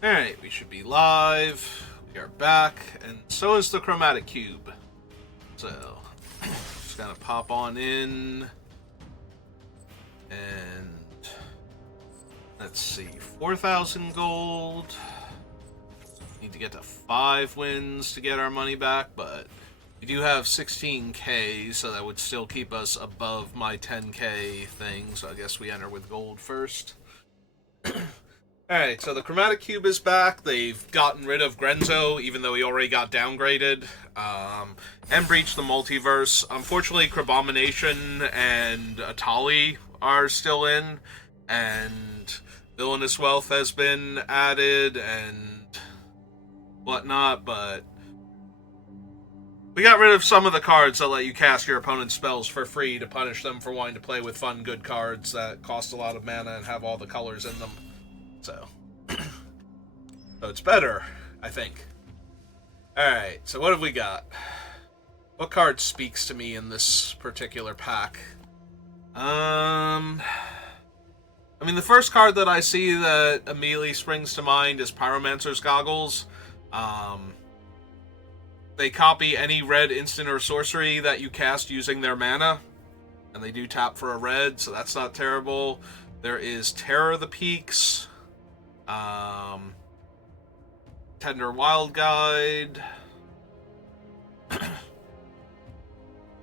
Alright, we should be live. We are back, and so is the Chromatic Cube. So, just gonna pop on in, and let's see, 4,000 gold. Need to get to 5 wins to get our money back, but we do have 16k, so that would still keep us above my 10k thing, so I guess we enter with gold first. Alright, so the Chromatic Cube is back. They've gotten rid of Grenzo, even though he already got downgraded, and breached the multiverse. Unfortunately, Crabomination and Atali are still in, and Villainous Wealth has been added, and whatnot, but we got rid of some of the cards that let you cast your opponent's spells for free to punish them for wanting to play with fun, good cards that cost a lot of mana and have all the colors in them. So it's better, I think. Alright, so what have we got? What card speaks to me in this particular pack? I mean, the first card that I see that immediately springs to mind is Pyromancer's Goggles. They copy any red instant or sorcery that you cast using their mana, and they do tap for a red, so that's not terrible. There is Terror of the Peaks, Tender Wild Guide. I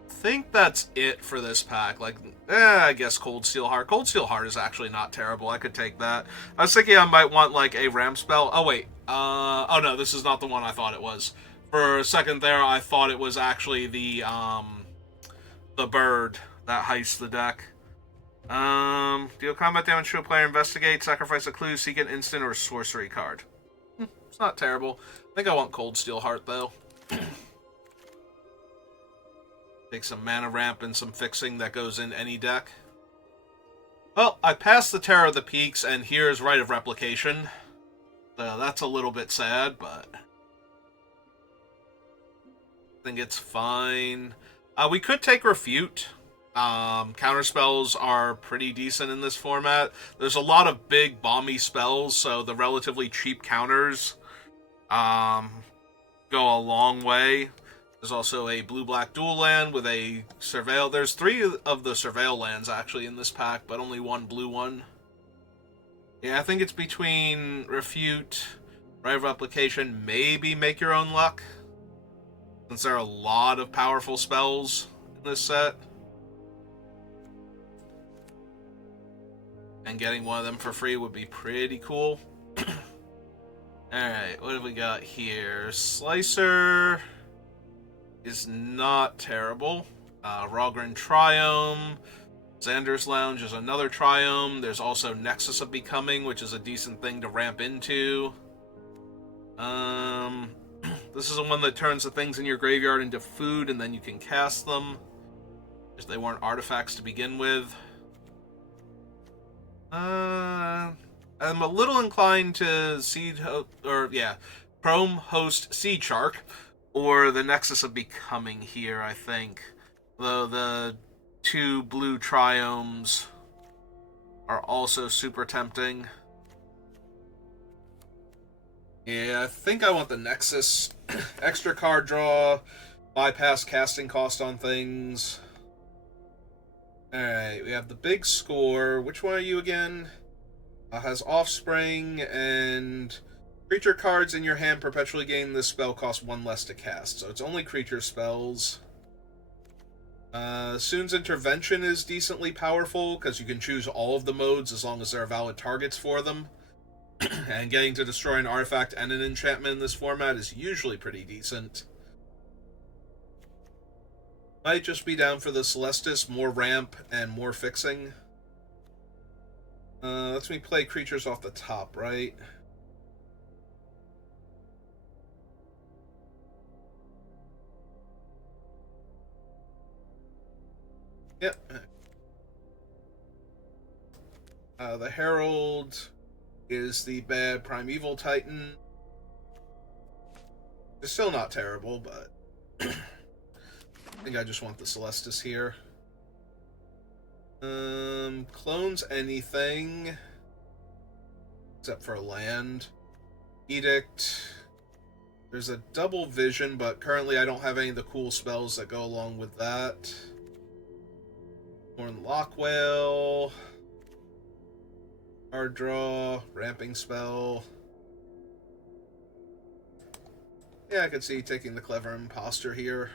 think that's it for this pack. I guess Cold Steel Heart. Cold Steel Heart is actually not terrible. I could take that. I was thinking I might want like a ramp spell. Oh wait. Oh no, this is not the one I thought it was. For a second there, I thought it was actually the bird that heists the deck. Deal combat damage to a player, investigate, sacrifice a clue, seek an instant or sorcery card. It's not terrible. I think I want Cold Steel Heart, though. Take some mana ramp and some fixing that goes in any deck. Well, I passed the Terror of the Peaks, and here's Rite of Replication. So that's a little bit sad, but I think it's fine. We could take Refute. Counterspells are pretty decent in this format. There's a lot of big, bomby spells, so the relatively cheap counters go a long way. There's also a blue-black dual land with a Surveil. There's 3 of the Surveil lands, actually, in this pack, but only 1 blue one. Yeah, I think it's between Refute, Rite of Replication, maybe Make Your Own Luck, since there are a lot of powerful spells in this set. And getting one of them for free would be pretty cool. Alright, what have we got here? Slicer is not terrible. Rogren Triome. Xander's Lounge is another Triome. There's also Nexus of Becoming, which is a decent thing to ramp into. This is the one that turns the things in your graveyard into food, and then you can cast them, if they weren't artifacts to begin with. I'm a little inclined to Chrome Host Seed Shark, or the Nexus of Becoming here, I think. Though the 2 blue Triomes are also super tempting. Yeah, I think I want the Nexus. Extra card draw, bypass casting cost on things. Alright, we have the big score. Which one are you again? Has Offspring, and creature cards in your hand perpetually gain this spell cost 1 less to cast. So it's only creature spells. Soon's Intervention is decently powerful, because you can choose all of the modes as long as there are valid targets for them. And getting to destroy an artifact and an enchantment in this format is usually pretty decent. Might just be down for the Celestis, more ramp and more fixing. Let's me play creatures off the top, right? Yep. The Herald is the bad Primeval Titan. It's still not terrible, but I think I just want the Celestis here. Clones anything except for land. Edict. There's a double vision, but currently I don't have any of the cool spells that go along with that. Horn Lockwhale. Hard draw. Ramping spell. Yeah, I could see taking the Clever Imposter here.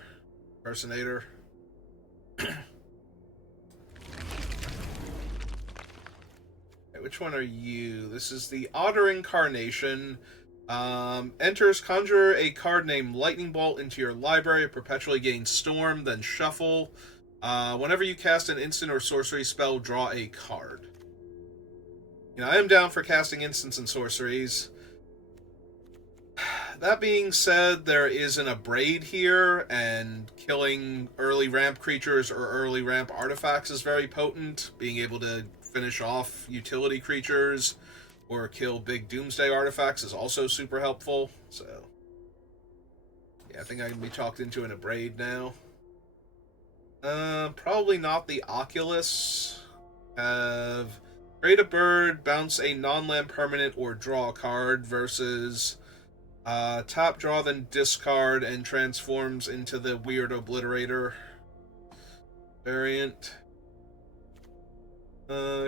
Impersonator. Okay, which one are you? This is the Otter Incarnation. Enters, conjure a card named Lightning Bolt into your library, perpetually gain Storm, then shuffle. Whenever you cast an instant or sorcery spell, draw a card. You know, I am down for casting instants and sorceries. That being said, there is an Abrade here, and killing early ramp creatures or early ramp artifacts is very potent. Being able to finish off utility creatures or kill big Doomsday artifacts is also super helpful. So, yeah, I think I can be talked into an Abrade now. Probably not the Oculus. Create a bird, bounce a non-land permanent, or draw a card versus tap, draw, then discard, and transforms into the Weird Obliterator variant.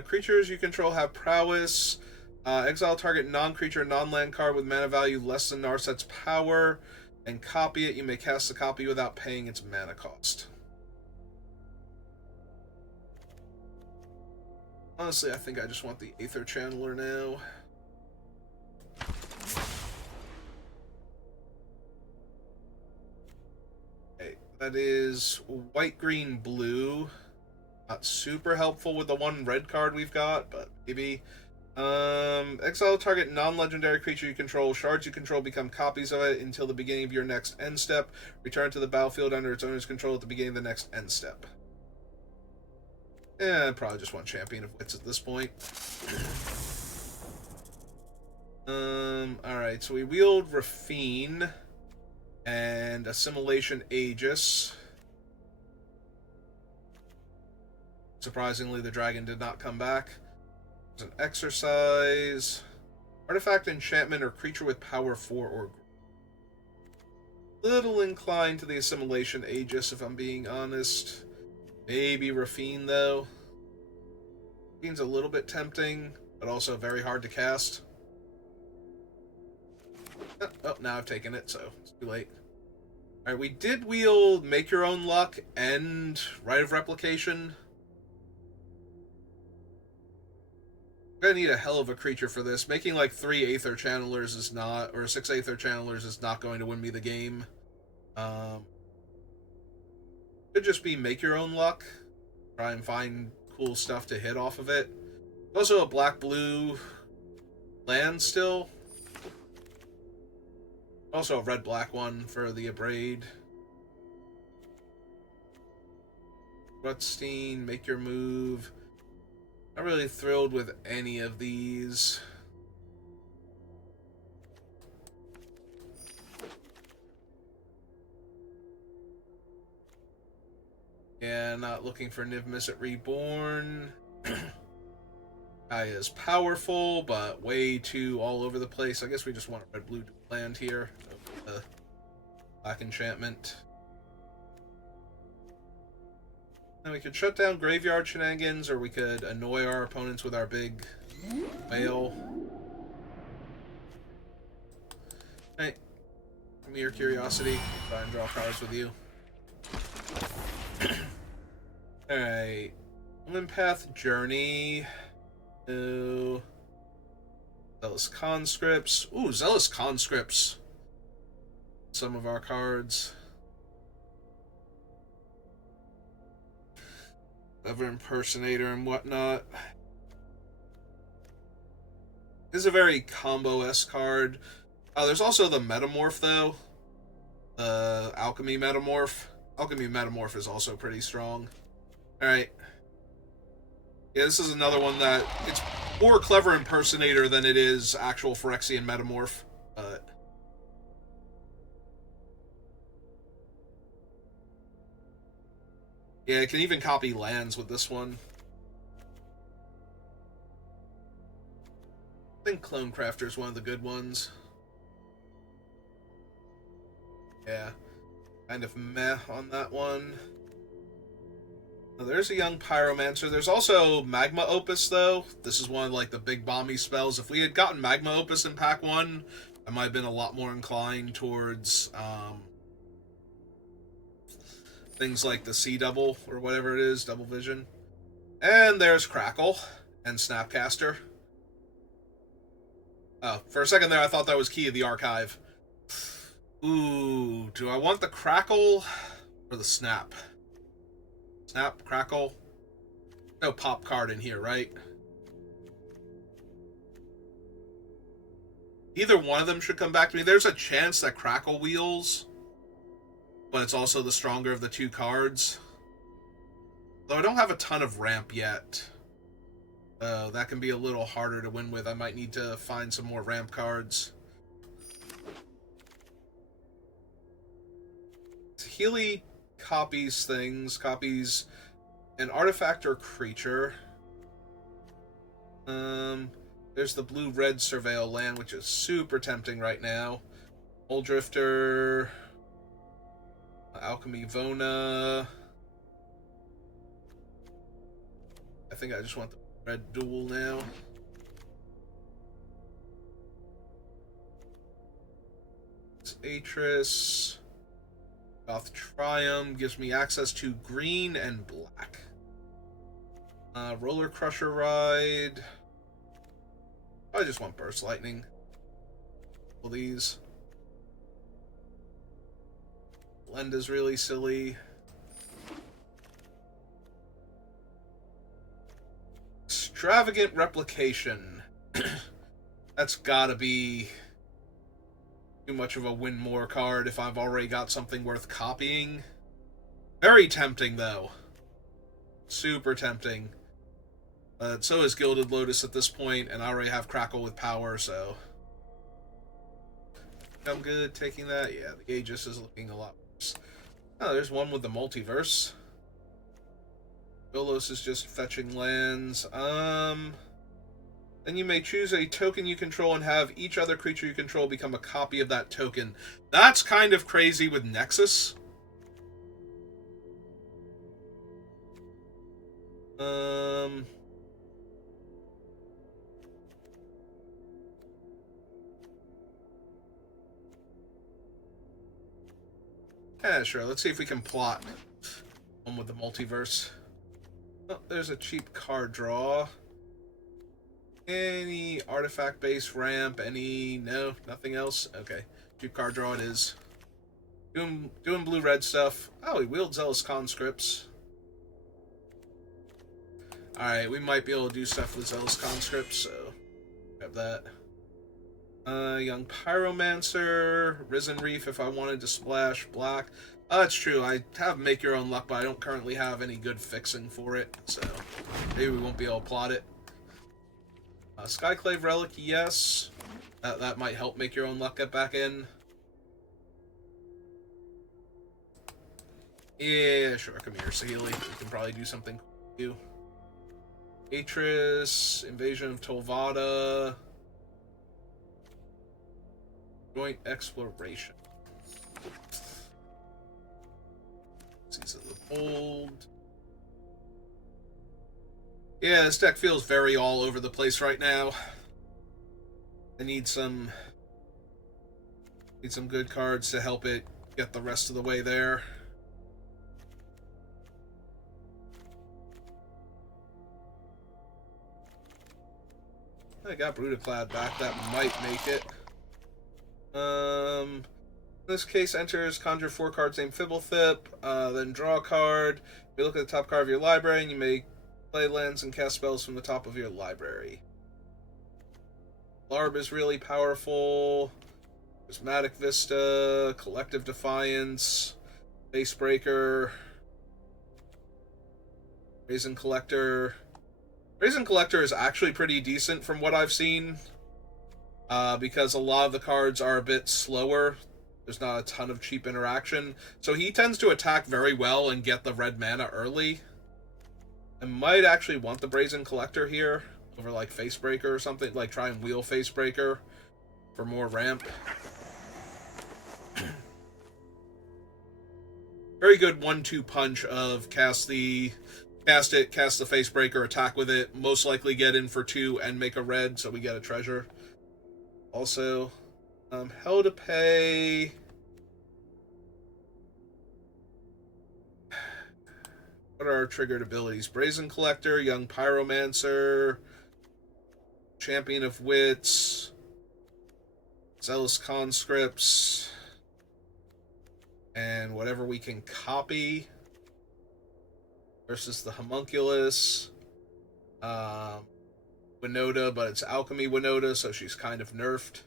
Creatures you control have prowess. Exile target non-creature, non-land card with mana value less than Narset's power, and copy it. You may cast the copy without paying its mana cost. Honestly, I think I just want the Aether Channeler now. Okay, that is white, green, blue. Not super helpful with the one red card we've got, but maybe. Exile target non-legendary creature you control. Shards you control become copies of it until the beginning of your next end step. Return to the battlefield under its owner's control at the beginning of the next end step. Yeah, probably just want Champion of Wits at this point. Alright, so we wield Raffine and Assimilation Aegis. Surprisingly, the dragon did not come back. There's an exercise. Artifact, enchantment, or creature with power 4 or little inclined to the Assimilation Aegis, if I'm being honest. Maybe Raffine, though. Raffine's a little bit tempting, but also very hard to cast. Oh, now I've taken it, so it's too late. Alright, we did wield Make Your Own Luck and Rite of Replication. I'm gonna need a hell of a creature for this. Making like 3 Aether Channelers is not, or 6 Aether Channelers is not going to win me the game. Could just be Make Your Own Luck. Try and find cool stuff to hit off of it. Also a black-blue land still. Also a red-black one for the Abrade. Rutstein, Make Your Move. Not really thrilled with any of these. Yeah, not looking for Niv Mizzet Reborn. Guy is powerful, but way too all over the place. I guess we just want a red-blue land here. Black enchantment. And we could shut down graveyard shenanigans, or we could annoy our opponents with our big whale. Hey, give me your curiosity. Try and draw cards with you. Alright. Empath Journey. Zealous Conscripts. Ooh, Zealous Conscripts. Some of our cards. Clever Impersonator and whatnot. This is a very combo-esque card. There's also the Metamorph, though. The Alchemy Metamorph. Alchemy Metamorph is also pretty strong. Alright. Yeah, this is another one that... It's more Clever Impersonator than it is actual Phyrexian Metamorph. But... yeah, it can even copy lands with this one. I think Clone Crafter is one of the good ones. Yeah, kind of meh on that one. Oh, there's a young pyromancer. There's also magma opus though. This is one of like the big bomby spells. If we had gotten magma opus in pack 1, I might have been a lot more inclined towards things like the sea double or whatever it is, double vision. And there's Crackle and Snapcaster. Oh, for a second there I thought that was Key of the Archive. Ooh, do I want the Crackle or the Snap? Snap, Crackle. No pop card in here, right? Either one of them should come back to me. There's a chance that Crackle wheels, but it's also the stronger of the two cards. Though I don't have a ton of ramp yet. That can be a little harder to win with. I might need to find some more ramp cards. Healy copies things. Copies an artifact or creature. There's the blue-red Surveil land, which is super tempting right now. Old Drifter. Alchemy Vona. I think I just want the red duel now. It's Atris. Goth Triumph gives me access to green and black. Roller Crusher Ride. I just want Burst Lightning. All these. Blend is really silly. Extravagant Replication. That's gotta be too much of a win more card if I've already got something worth copying. Very tempting, though. Super tempting. But so is Gilded Lotus at this point, and I already have Crackle with power, so... I'm good taking that. Yeah, the Aegis is looking a lot worse. Oh, there's one with the multiverse. Golos is just fetching lands. Then you may choose a token you control and have each other creature you control become a copy of that token. That's kind of crazy with Nexus. Yeah, sure. Let's see if we can plot one with the multiverse. Oh, there's a cheap card draw. Any artifact-based ramp? Any... No? Nothing else? Okay. Cheap card draw it is. Doing blue-red stuff. Oh, he wields Zealous Conscripts. Alright, we might be able to do stuff with Zealous Conscripts, so... grab that. Young Pyromancer. Risen Reef if I wanted to splash black. That's true. I have Make Your Own Luck, but I don't currently have any good fixing for it, so... maybe we won't be able to plot it. Skyclave Relic, yes. That might help Make Your Own Luck get back in. Yeah, sure. Come here, Saheeli. We can probably do something with you. Atris, Invasion of Tolvada. Joint Exploration. Seas of the Bold. Yeah, this deck feels very all over the place right now. I need some good cards to help it get the rest of the way there. I got Brutaclad back. That might make it. In this case, enters, conjure 4 cards named Fibblethip, then draw a card. You look at the top card of your library, and you may play lands and cast spells from the top of your library. Larb is really powerful. Chromatic Vista, Collective Defiance, Facebreaker, Brazen Collector. Brazen Collector is actually pretty decent from what I've seen, because a lot of the cards are a bit slower. There's not a ton of cheap interaction. So he tends to attack very well and get the red mana early. I might actually want the Brazen Collector here over like Facebreaker or something. Like try and wheel Facebreaker for more ramp. very good 1-2 punch of cast it, cast the face breaker, attack with it, most likely get in for 2 and make a red, so we get a treasure. Also, hell to pay. What are our triggered abilities? Brazen Collector, Young Pyromancer, Champion of Wits, Zealous Conscripts, and whatever we can copy versus the Homunculus. Winota, but it's Alchemy Winota, so she's kind of nerfed.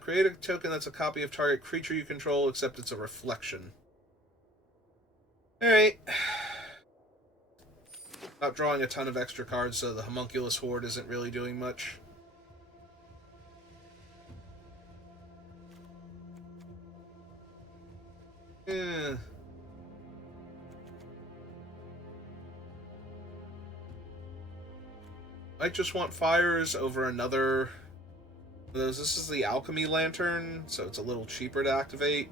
Create a token that's a copy of target creature you control, except it's a reflection. Alright. Not drawing a ton of extra cards, so the Homunculus Horde isn't really doing much. Yeah. Might just want fires over another of those. This is the Alchemy Lantern, so it's a little cheaper to activate.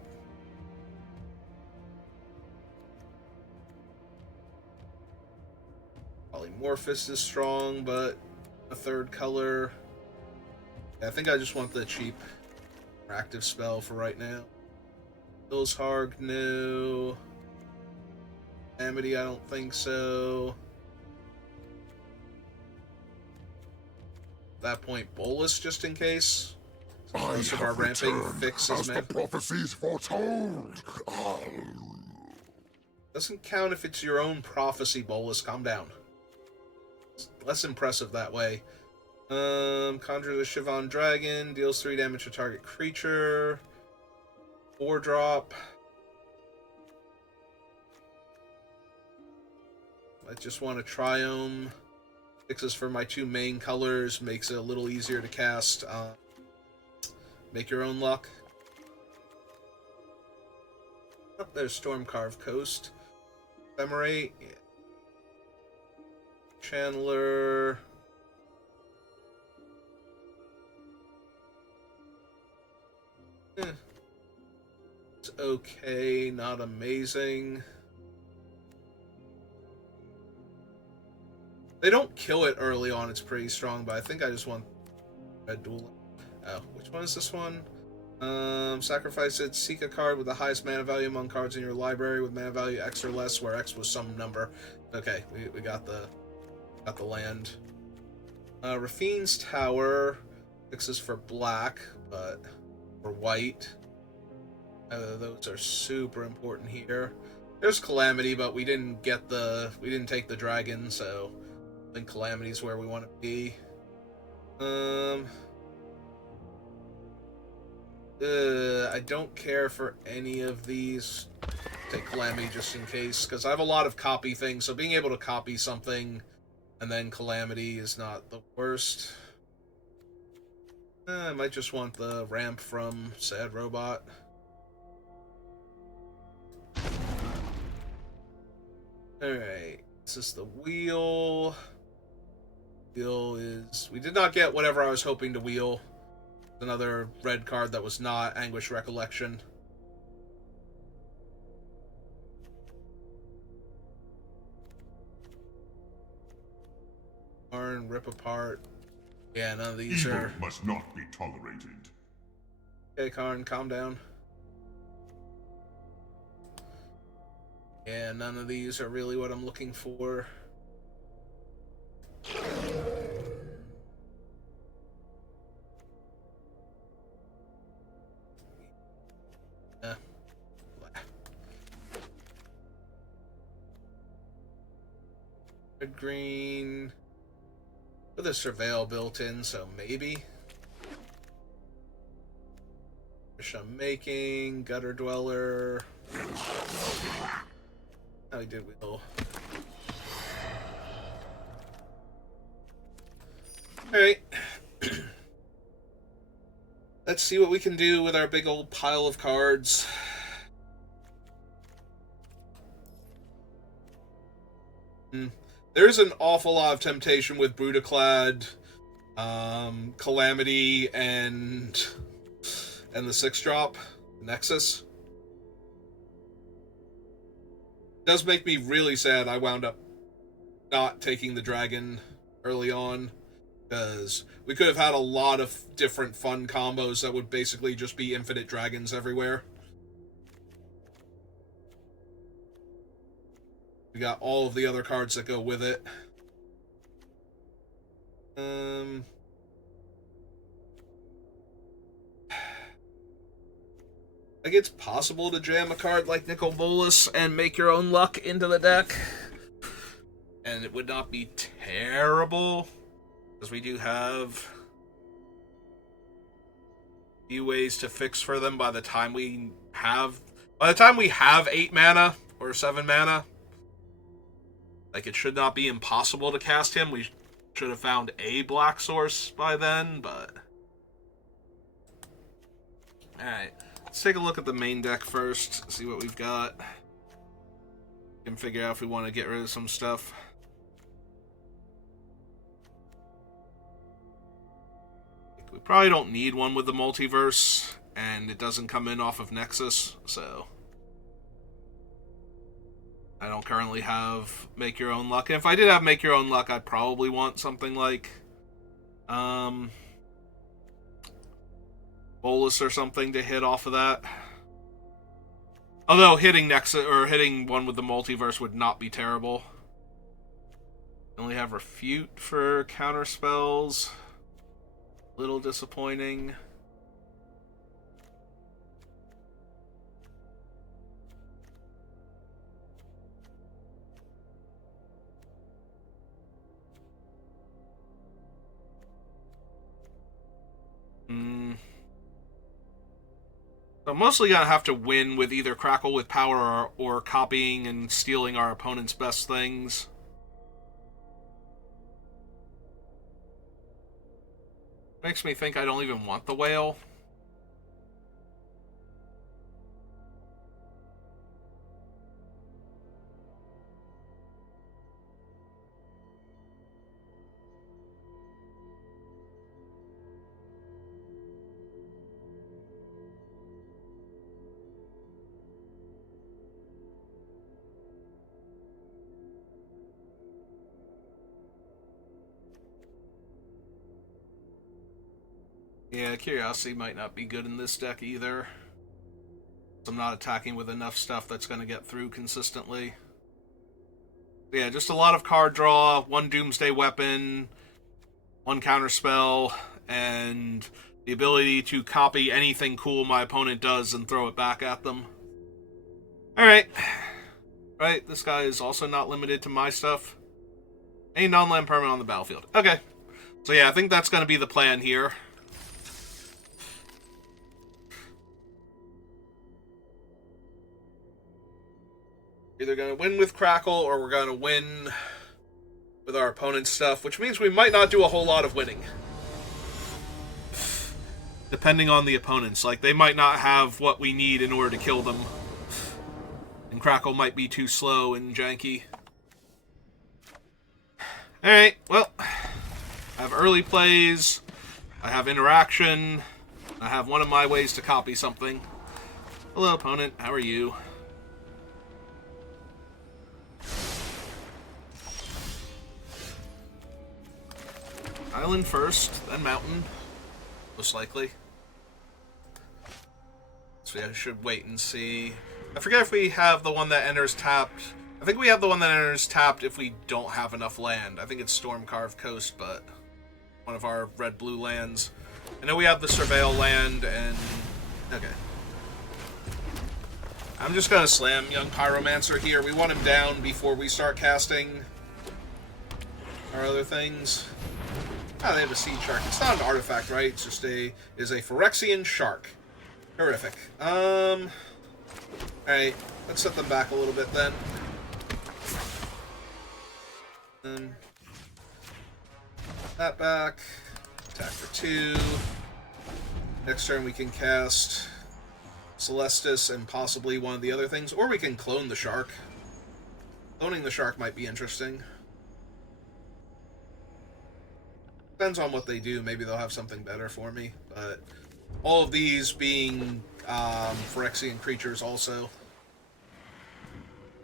Polymorphous is strong, but a third color. Yeah, I think I just want the cheap active spell for right now. Ilsharg, no. Amity, I don't think so. At that point, Bolus, just in case. So most of our ramping fixes, man. The prophecies foretold. Doesn't count if it's your own prophecy, Bolus. Calm down. It's less impressive that way. Conjure the Shivan Dragon. Deals 3 damage to target creature. 4-drop. I just want a Triome. Fixes for my 2 main colors. Makes it a little easier to cast. Make your own luck. Oh, there's Stormcarved Coast. Ephemerate. Yeah. Chandler. It's okay, not amazing. They don't kill it early on, it's pretty strong, but I think I just want Red Duel. Oh, which one is this one? Sacrifice it, seek a card with the highest mana value among cards in your library with mana value X or less, where X was some number. Okay, we got the land. Rafine's Tower fixes for black, but for white. Those are super important here. There's Calamity, but we didn't take the dragon, so I think Calamity's where we want to be. I don't care for any of these. Take Calamity just in case, because I have a lot of copy things, so being able to copy something and then Calamity is not the worst. I might just want the ramp from Sad Robot. Alright, this is the wheel. Wheel is... We did not get whatever I was hoping to wheel. Another red card that was not Anguish Recollection. Arn, Rip Apart. Yeah, none of these Evil are... must not be tolerated. Okay, Karn, calm down. Yeah, none of these are really what I'm looking for. Red, green... With a Surveil built in, so maybe. Fish I'm making, Gutter Dweller. How did we go? Alright. Let's see what we can do with our big old pile of cards. There's an awful lot of temptation with Brutaclad, Calamity, and the 6-drop, Nexus. does make me really sad I wound up not taking the dragon early on, because we could have had a lot of different fun combos that would basically just be infinite dragons everywhere. We got all of the other cards that go with it. Like, it's possible to jam a card like Nicol Bolas and make your own luck into the deck, and it would not be terrible, because we do have a few ways to fix for them by the time we have 8 mana or 7 mana. Like, it should not be impossible to cast him. We should have found a black source by then, but... Alright, let's take a look at the main deck first, see what we've got. We can figure out if we want to get rid of some stuff. We probably don't need one with the multiverse, and it doesn't come in off of Nexus, so... I don't currently have Make Your Own Luck. And if I did have Make Your Own Luck, I'd probably want something like Bolas or something to hit off of that. Although hitting Nexus or hitting one with the multiverse would not be terrible. Only have Refute for counter spells. Little disappointing. So I'm mostly going to have to win with either Crackle with Power or copying and stealing our opponent's best things. Makes me think I don't even want the whale. Yeah, Curiosity might not be good in this deck either. I'm not attacking with enough stuff that's going to get through consistently. Yeah, just a lot of card draw, one Doomsday Weapon, one counterspell, and the ability to copy anything cool my opponent does and throw it back at them. Alright. Right, this guy is also not limited to my stuff. Any non-land permanent on the battlefield. Okay. So yeah, I think that's going to be the plan here. Either going to win with Crackle, or we're going to win with our opponent's stuff, which means we might not do a whole lot of winning. Depending on the opponents. Like, they might not have what we need in order to kill them. And Crackle might be too slow and janky. Alright, well. I have early plays. I have interaction. I have one of my ways to copy something. Hello, opponent. How are you? Island first, then mountain, most likely. So I should wait and see. I forget if we have the one that enters tapped. I think we have the one that enters tapped if we don't have enough land. I think it's Stormcarved Coast, but one of our red-blue lands. I know we have the Surveil land, and... okay. I'm just gonna slam Young Pyromancer here. We want him down before we start casting our other things. Oh, they have a Seed Shark. It's not an artifact, right? It's just a Phyrexian Shark. Horrific. Alright, let's set them back a little bit then. That back. Attack for 2. Next turn we can cast Celestis and possibly one of the other things, or we can clone the shark. Cloning the shark might be interesting. Depends on what they do. Maybe they'll have something better for me. But all of these being Phyrexian creatures also.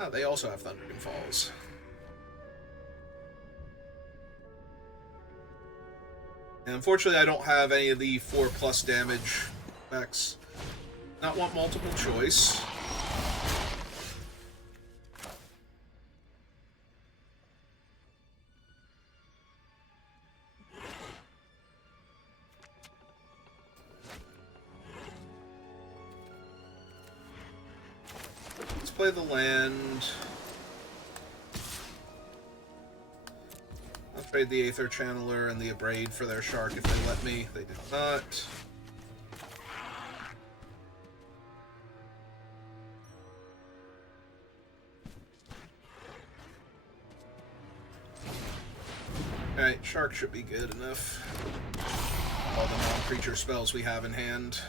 Oh, they also have Thundering Falls. And unfortunately, I don't have any of the 4+ damage effects. Not want multiple choice. Let's play the land. I'll trade the Aether Channeler and the Abrade for their Shark if they let me. They did not. Alright, Shark should be good enough. All the non-creature spells we have in hand.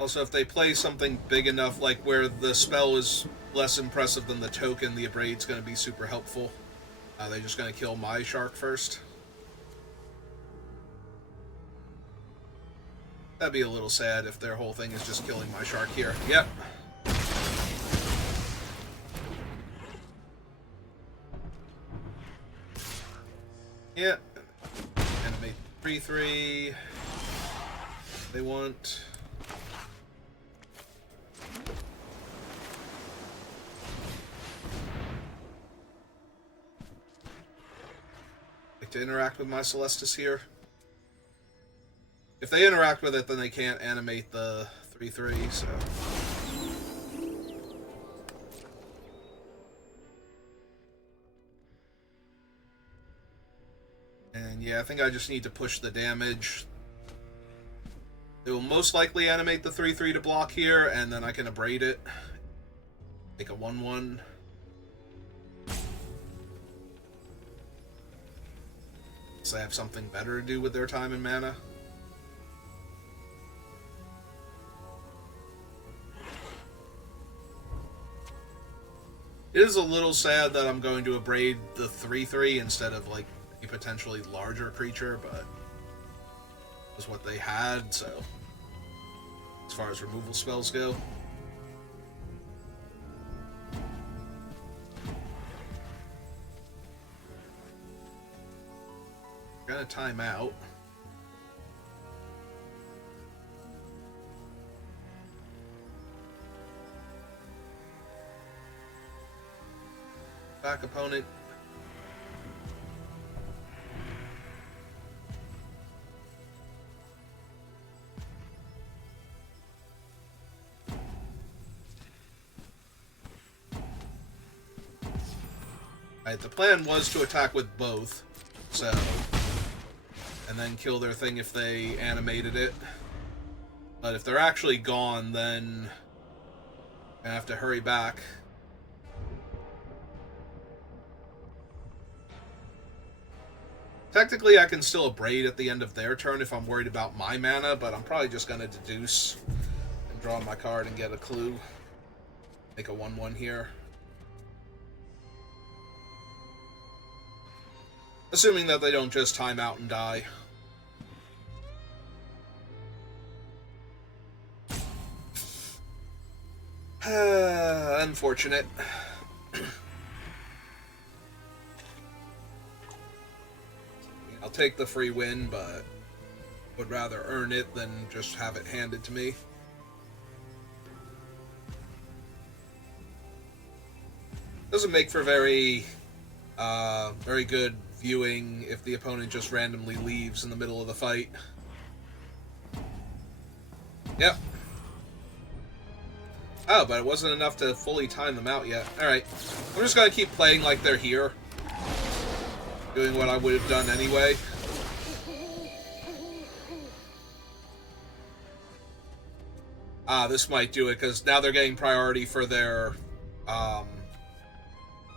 Also, if they play something big enough, like where the spell is less impressive than the token, the Abrade's going to be super helpful. They're just going to kill my Shark first. That'd be a little sad if their whole thing is just killing my Shark here. Yep. Yep. Animate 3/3. They want. To interact with my Celestis here. If they interact with it, then they can't animate the 3/3, so. And yeah, I think I just need to push the damage. It will most likely animate the 3/3 to block here, and then I can abrade it. Make a 1/1. So they have something better to do with their time and mana. It is a little sad that I'm going to abrade the 3/3 instead of like a potentially larger creature, but that's what they had, so as far as removal spells go. Gonna time out. Back opponent. Alright, the plan was to attack with both, so. And then kill their thing if they animated it. But if they're actually gone, then I have to hurry back. Technically, I can still abrade at the end of their turn if I'm worried about my mana, but I'm probably just going to deduce and draw my card and get a clue. Make a 1/1 here. Assuming that they don't just time out and die. Unfortunate. I'll take the free win, but would rather earn it than just have it handed to me. Doesn't make for very good viewing if the opponent just randomly leaves in the middle of the fight. Yep. Oh, but it wasn't enough to fully time them out yet. Alright. I'm just gonna keep playing like they're here. Doing what I would have done anyway. This might do it, because now they're getting priority for their,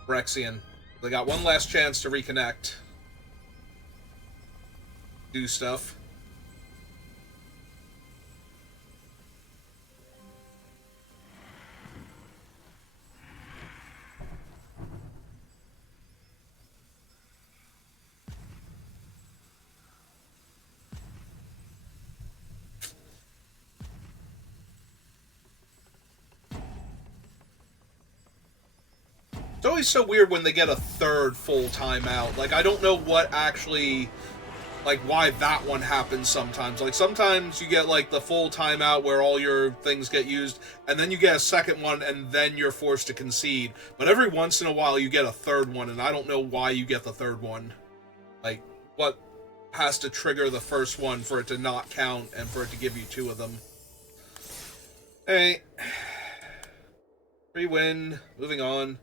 Phyrexian. They got one last chance to reconnect. Do stuff. always so weird when they get a third full timeout. Like, I don't know what actually, like, why that one happens sometimes. Like, sometimes you get, like, the full timeout where all your things get used, and then you get a second one, and then you're forced to concede. But every once in a while, you get a third one, and I don't know why you get the third one. Like, what has to trigger the first one for it to not count and for it to give you two of them. Alright. Free win. Moving on.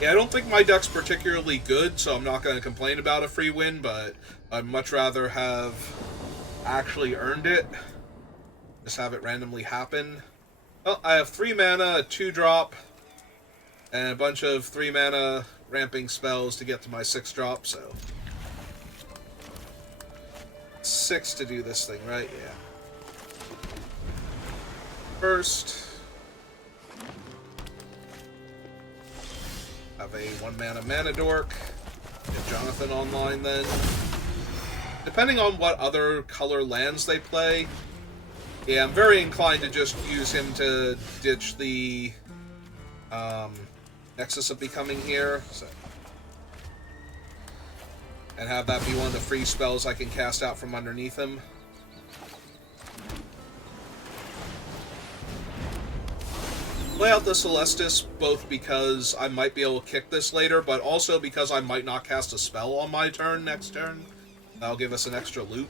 Yeah, I don't think my deck's particularly good, so I'm not going to complain about a free win, but I'd much rather have actually earned it. Just have it randomly happen. Well, I have 3 mana, a 2-drop, and a bunch of 3 mana ramping spells to get to my 6-drop, so... 6 to do this thing, right? Yeah. First... have a 1-mana mana dork. Get Jonathan online then. Depending on what other color lands they play, yeah, I'm very inclined to just use him to ditch the Nexus of Becoming here. So. And have that be one of the free spells I can cast out from underneath him. Play out the Celestis, both because I might be able to kick this later, but also because I might not cast a spell on my turn next turn. That'll give us an extra loot.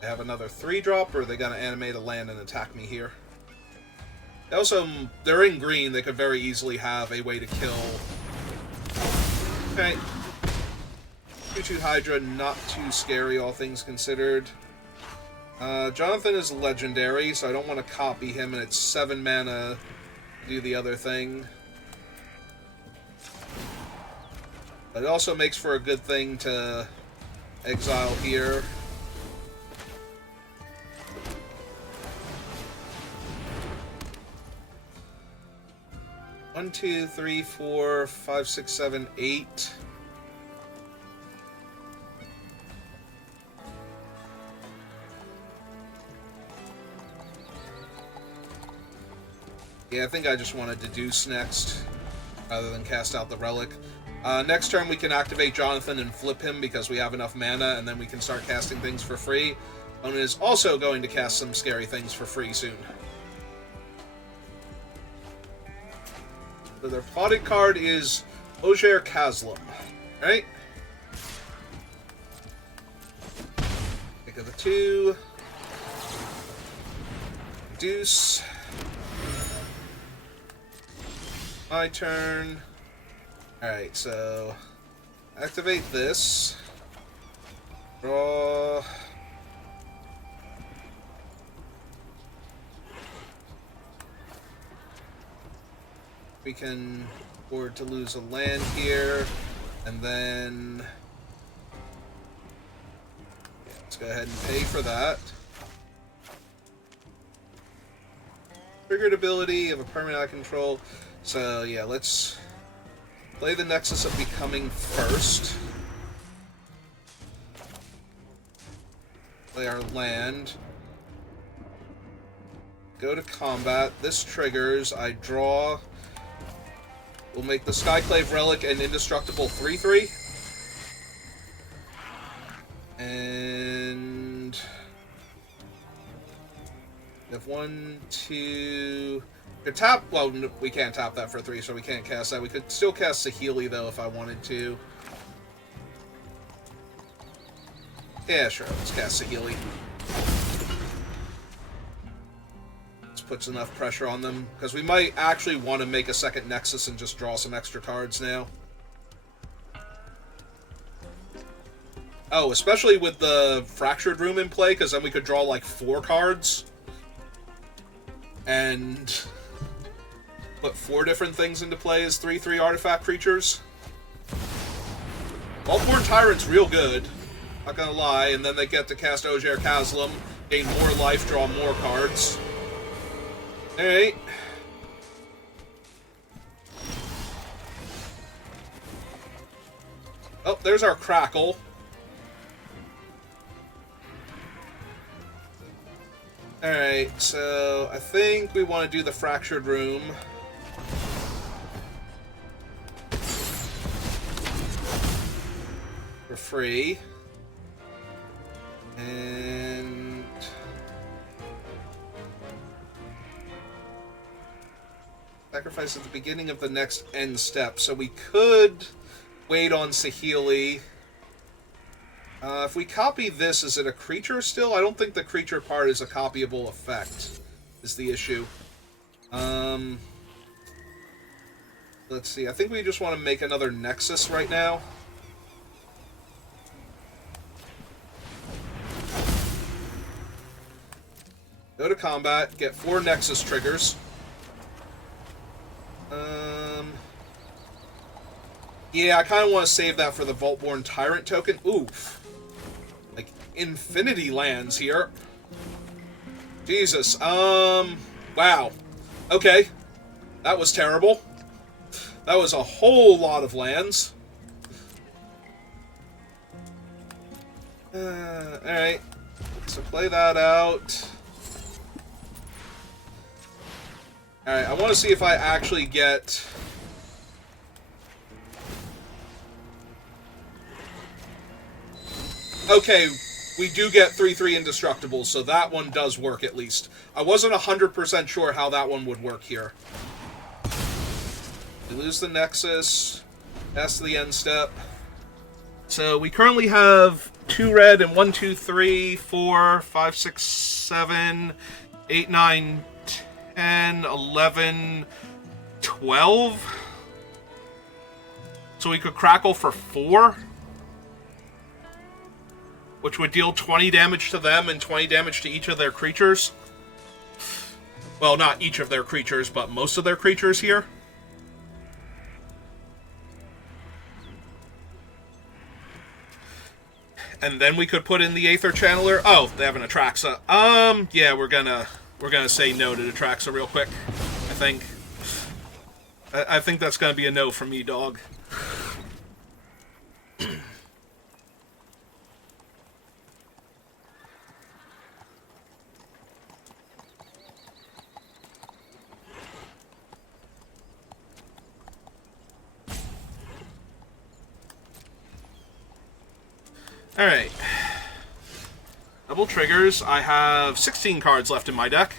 They have another 3-drop, or are they gonna animate a land and attack me here? Also, they're in green, they could very easily have a way to kill. Okay. 2/2 Hydra, not too scary, all things considered. Jonathan is legendary, so I don't want to copy him, and it's 7 mana to do the other thing. But it also makes for a good thing to exile here. One, two, three, 4, 5, 6, 7, 8. Yeah, I think I just want to deduce next, rather than cast out the relic. Next turn we can activate Jonathan and flip him because we have enough mana, and then we can start casting things for free. Opponent is also going to cast some scary things for free soon. So their plotted card is Ogier Kaslam, right? Pick of the 2. Deuce. My turn. Alright, so... activate this. Draw... we can afford to lose a land here, and then... yeah, let's go ahead and pay for that. Triggered ability of a permanent I control. So, yeah, let's play the Nexus of Becoming first. Play our land. Go to combat. This triggers. I draw. We'll make the Skyclave Relic an indestructible 3/3. And... we have 1, 2... we could tap... well, we can't tap that for 3, so we can't cast that. We could still cast Saheeli, though, if I wanted to. Yeah, sure, let's cast Saheeli. This puts enough pressure on them, because we might actually want to make a second Nexus and just draw some extra cards now. Oh, especially with the Fractured Room in play, because then we could draw, like, 4 cards. And... put 4 different things into play as 3/3 artifact creatures. Vaultborn Tyrant's real good, not gonna lie, and then they get to cast Ogier Kaslam, gain more life, draw more cards. Alright. Oh, there's our Crackle. Alright, so I think we want to do the Fractured Room. For free. And... sacrifice at the beginning of the next end step. So we could wait on Saheeli. If we copy this, is it a creature still? I don't think the creature part is a copyable effect, is the issue. Let's see. I think we just want to make another Nexus right now. Go to combat, get 4 Nexus triggers. Yeah, I kind of want to save that for the Vaultborn Tyrant token. Oof. Like, infinity lands here. Jesus. Wow. Okay. That was terrible. That was a whole lot of lands. Alright. So play that out. Alright, I want to see if I actually get... Okay, we do get 3/3 indestructible, so that one does work at least. I wasn't 100% sure how that one would work here. We lose the Nexus. That's the end step. So we currently have 2 red and 1, 2, 3, 4, 5, 6, 7, 8, 9, 10, 11, 12. So we could Crackle for 4. Which would deal 20 damage to them and 20 damage to each of their creatures. Well, not each of their creatures, but most of their creatures here. And then we could put in the Aether Channeler. Oh, they have an Atraxa. Yeah, we're gonna say no to the Atraxa real quick. I think. I think that's gonna be a no from me, dog. Alright. Double triggers. I have 16 cards left in my deck.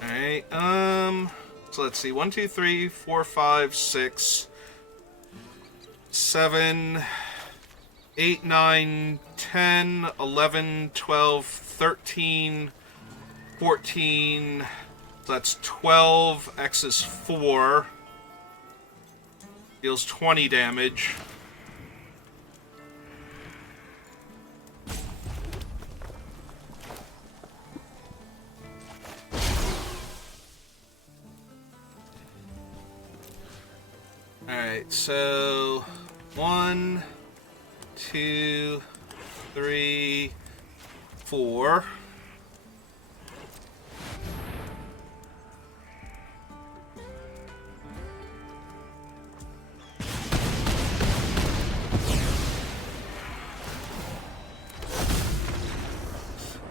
Alright, so let's see. 1, 2, 3, 4, 5, 6, 7, 8, 9, 10, 11, 12, 13, 14. So that's 12. X is 4. Deals 20 damage. Alright, so 1, 2, 3, 4.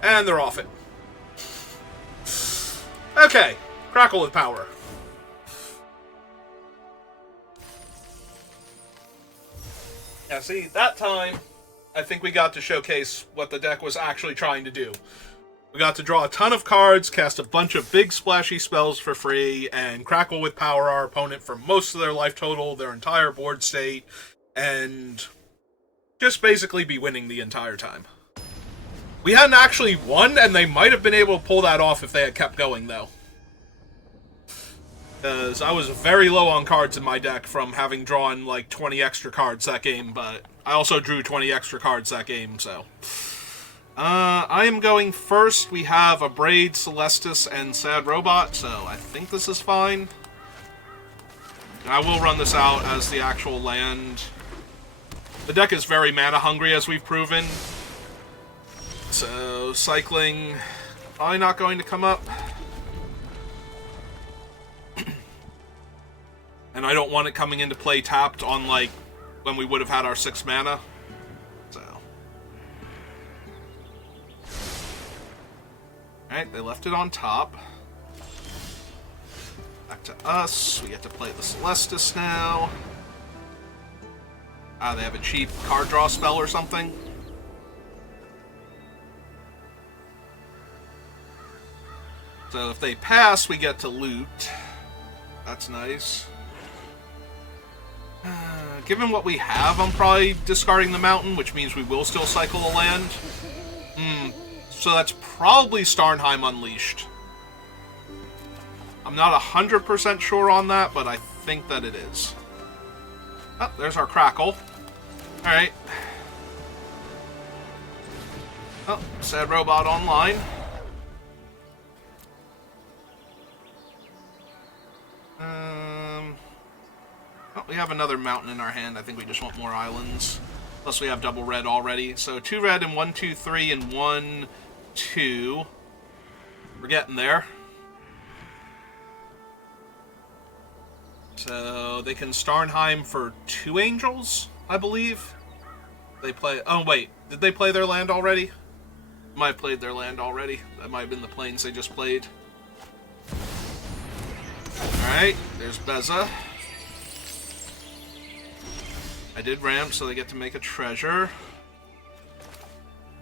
And they're off it. Okay, Crackle with power. Yeah, see, that time, I think we got to showcase what the deck was actually trying to do. We got to draw a ton of cards, cast a bunch of big splashy spells for free, and Crackle with power our opponent for most of their life total, their entire board state, and just basically be winning the entire time. We hadn't actually won, and they might have been able to pull that off if they had kept going, though. Because I was very low on cards in my deck from having drawn, like, 20 extra cards that game, but I also drew 20 extra cards that game, so... I am going first. We have a Braid, Celestis, and Sad Robot, so I think this is fine. And I will run this out as the actual land. The deck is very mana-hungry, as we've proven. So, cycling, probably not going to come up. And I don't want it coming into play tapped on, like, when we would have had our 6 mana. So. Alright, they left it on top. Back to us. We get to play the Celestis now. Ah, they have a cheap card draw spell or something. So if they pass, we get to loot. That's nice. Given what we have, I'm probably discarding the mountain, which means we will still cycle a land. So that's probably Starnheim Unleashed. I'm not 100% sure on that, but I think that it is. Oh, there's our Crackle. Alright. Oh, Sad Robot online. Oh, we have another mountain in our hand. I think we just want more islands. Plus we have double red already. So 2 red and 1, 2, 3 and 1, 2. We're getting there. So they can Starnheim for 2 angels, I believe. They play... Oh, wait. Did they play their land already? Might have played their land already. That might have been the planes they just played. Alright, there's Beza. I did ramp, so they get to make a treasure.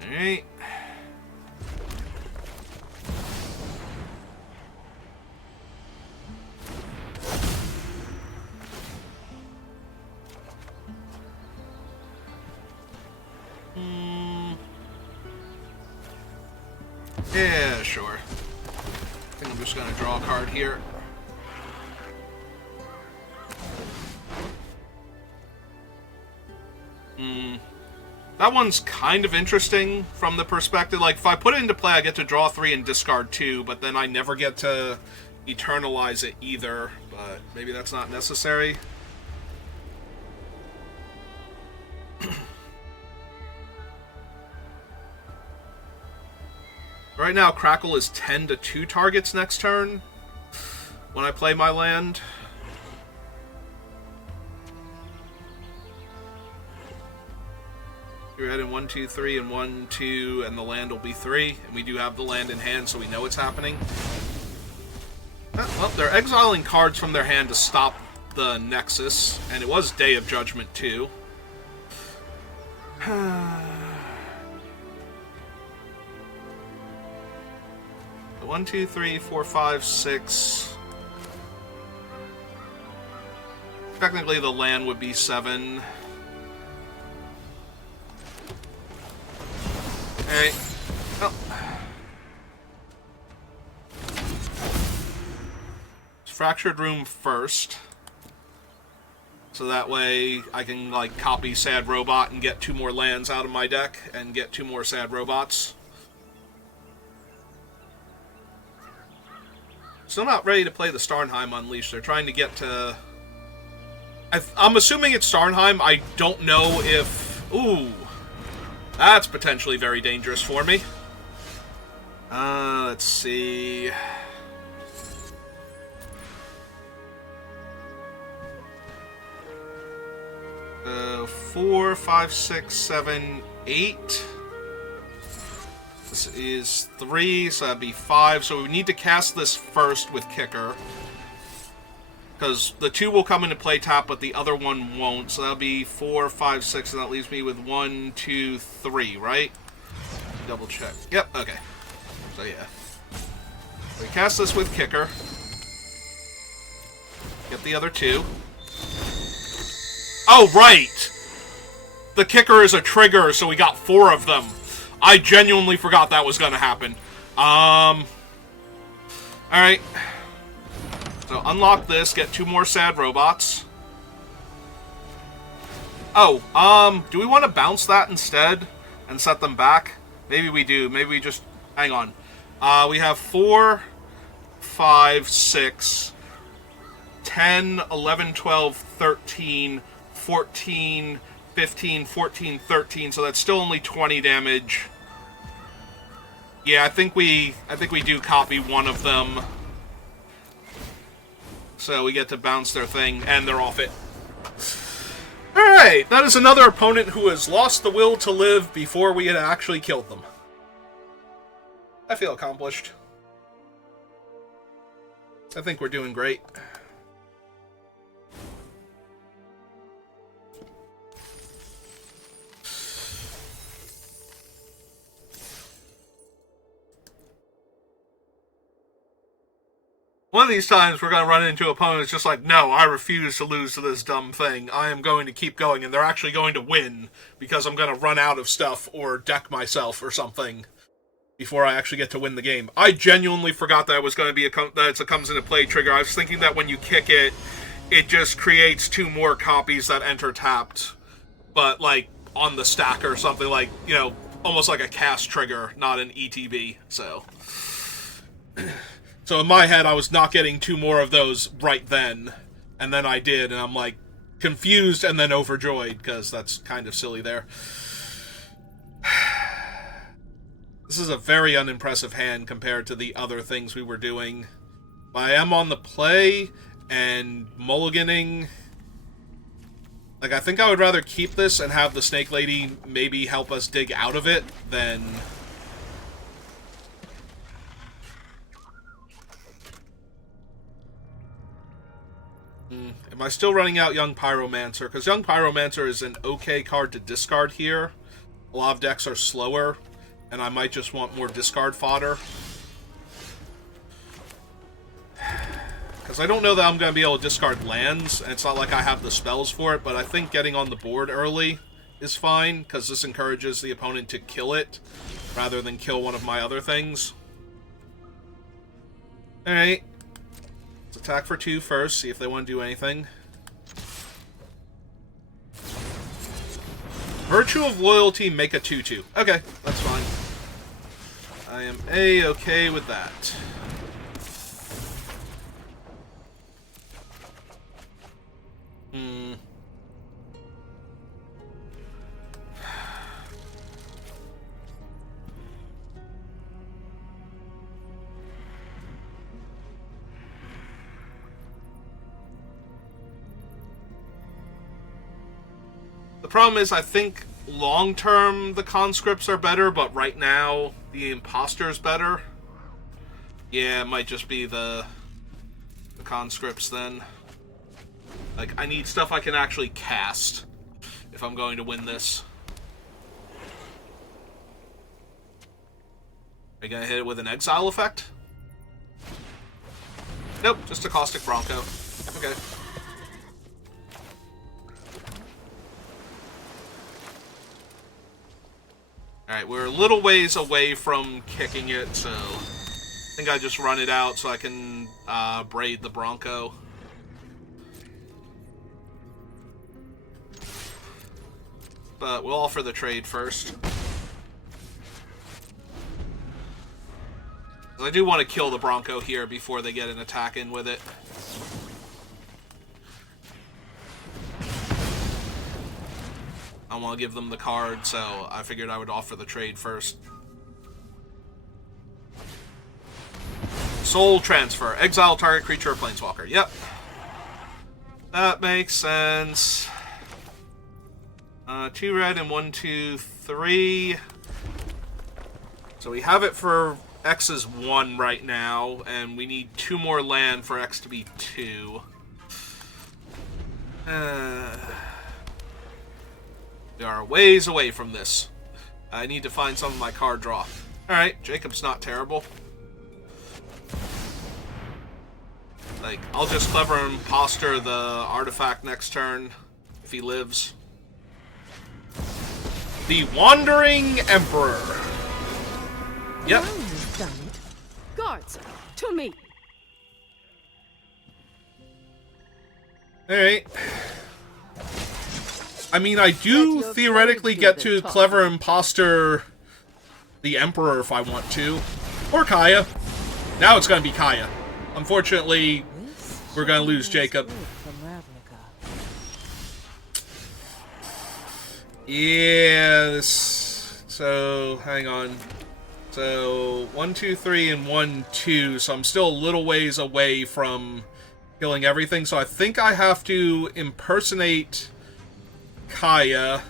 Alright. Yeah, sure. I think I'm just gonna draw a card here. That one's kind of interesting from the perspective, like, if I put it into play, I get to draw 3 and discard 2, but then I never get to eternalize it either, but maybe that's not necessary. Right now, Crackle is 10 to 2 targets next turn when I play my land. You're heading 1, 2, 3, and 1, 2, and the land will be 3. And we do have the land in hand, so we know it's happening. Well, they're exiling cards from their hand to stop the Nexus, and it was Day of Judgment, too. 1, 2, 3, 4, 5, 6. Technically, the land would be 7. Alright. Oh. Fractured Room first. So that way I can, like, copy Sad Robot and get 2 more lands out of my deck and get 2 more Sad Robots. Still not ready to play the Starnheim Unleashed. They're trying to get to... I'm assuming it's Starnheim. I don't know if... Ooh. That's potentially very dangerous for me. Let's see... 4, 5, 6, 7, 8. This is 3, so that'd be 5. So we need to cast this first with Kicker. Because the 2 will come into play tap, but the other one won't. So that'll be 4, 5, 6, and that leaves me with 1, 2, 3, right? Double check. Yep, okay. So yeah. We cast this with Kicker. Get the other 2. Oh, right! The Kicker is a trigger, so we got 4 of them. I genuinely forgot that was gonna happen. Alright. So, unlock this, get 2 more Sad Robots. Oh, do we want to bounce that instead and set them back? Maybe we do. Maybe we just... Hang on. We have 4, 5, 6, 10, 11, 12, 13, 14, 15, 14, 13, so that's still only 20 damage. Yeah, I think we do copy one of them. So we get to bounce their thing, and they're off it. Alright, that is another opponent who has lost the will to live before we had actually killed them. I feel accomplished. I think we're doing great. One of these times we're going to run into opponents just like, no, I refuse to lose to this dumb thing. I am going to keep going, and they're actually going to win because I'm going to run out of stuff or deck myself or something before I actually get to win the game. I genuinely forgot that it was going to be that it's a comes into play trigger. I was thinking that when you kick it, it just creates 2 more copies that enter tapped, but like on the stack or something, like, you know, almost like a cast trigger, not an ETB. So in my head, I was not getting 2 more of those right then, and then I did, and I'm like confused and then overjoyed because that's kind of silly there. This is a very unimpressive hand compared to the other things we were doing. But I am on the play and mulliganing. Like, I think I would rather keep this and have the Snake Lady maybe help us dig out of it than... Am I still running out Young Pyromancer? Because Young Pyromancer is an okay card to discard here. A lot of decks are slower, and I might just want more discard fodder. Because I don't know that I'm going to be able to discard lands, and it's not like I have the spells for it, but I think getting on the board early is fine, because this encourages the opponent to kill it, rather than kill one of my other things. Alright. Let's attack for 2 first, see if they want to do anything. Virtue of Loyalty, make a 2/2. Okay, that's fine. I am A-okay with that. The problem is, I think long-term the conscripts are better, but right now the imposter's better. Yeah, it might just be the conscripts then. Like, I need stuff I can actually cast if I'm going to win this. Are you gonna hit it with an exile effect? Nope, just a Caustic Bronco. Okay. Alright, we're a little ways away from kicking it, so I think I just run it out so I can braid the Bronco. But we'll offer the trade first. I do want to kill the Bronco here before they get an attack in with it. I want to give them the card, so I figured I would offer the trade first. Soul Transfer. Exile target creature or planeswalker. Yep. That makes sense. 2 red and 1, 2, 3. So we have it for X is 1 right now, and we need 2 more land for X to be 2. We are ways away from this. I need to find some of my card draw. Alright, Jacob's not terrible. Like, I'll just Clever Imposter the artifact next turn, if he lives. The Wandering Emperor. Yep. Now you've done it. Guards, to me. Alright. I mean, I do theoretically get to Clever Imposter the Emperor if I want to. Or Kaya. Now it's going to be Kaya. Unfortunately, we're going to lose Jacob. Yes. So, hang on. So, 1, 2, 3, and 1, 2. So I'm still a little ways away from killing everything, so I think I have to impersonate Kaya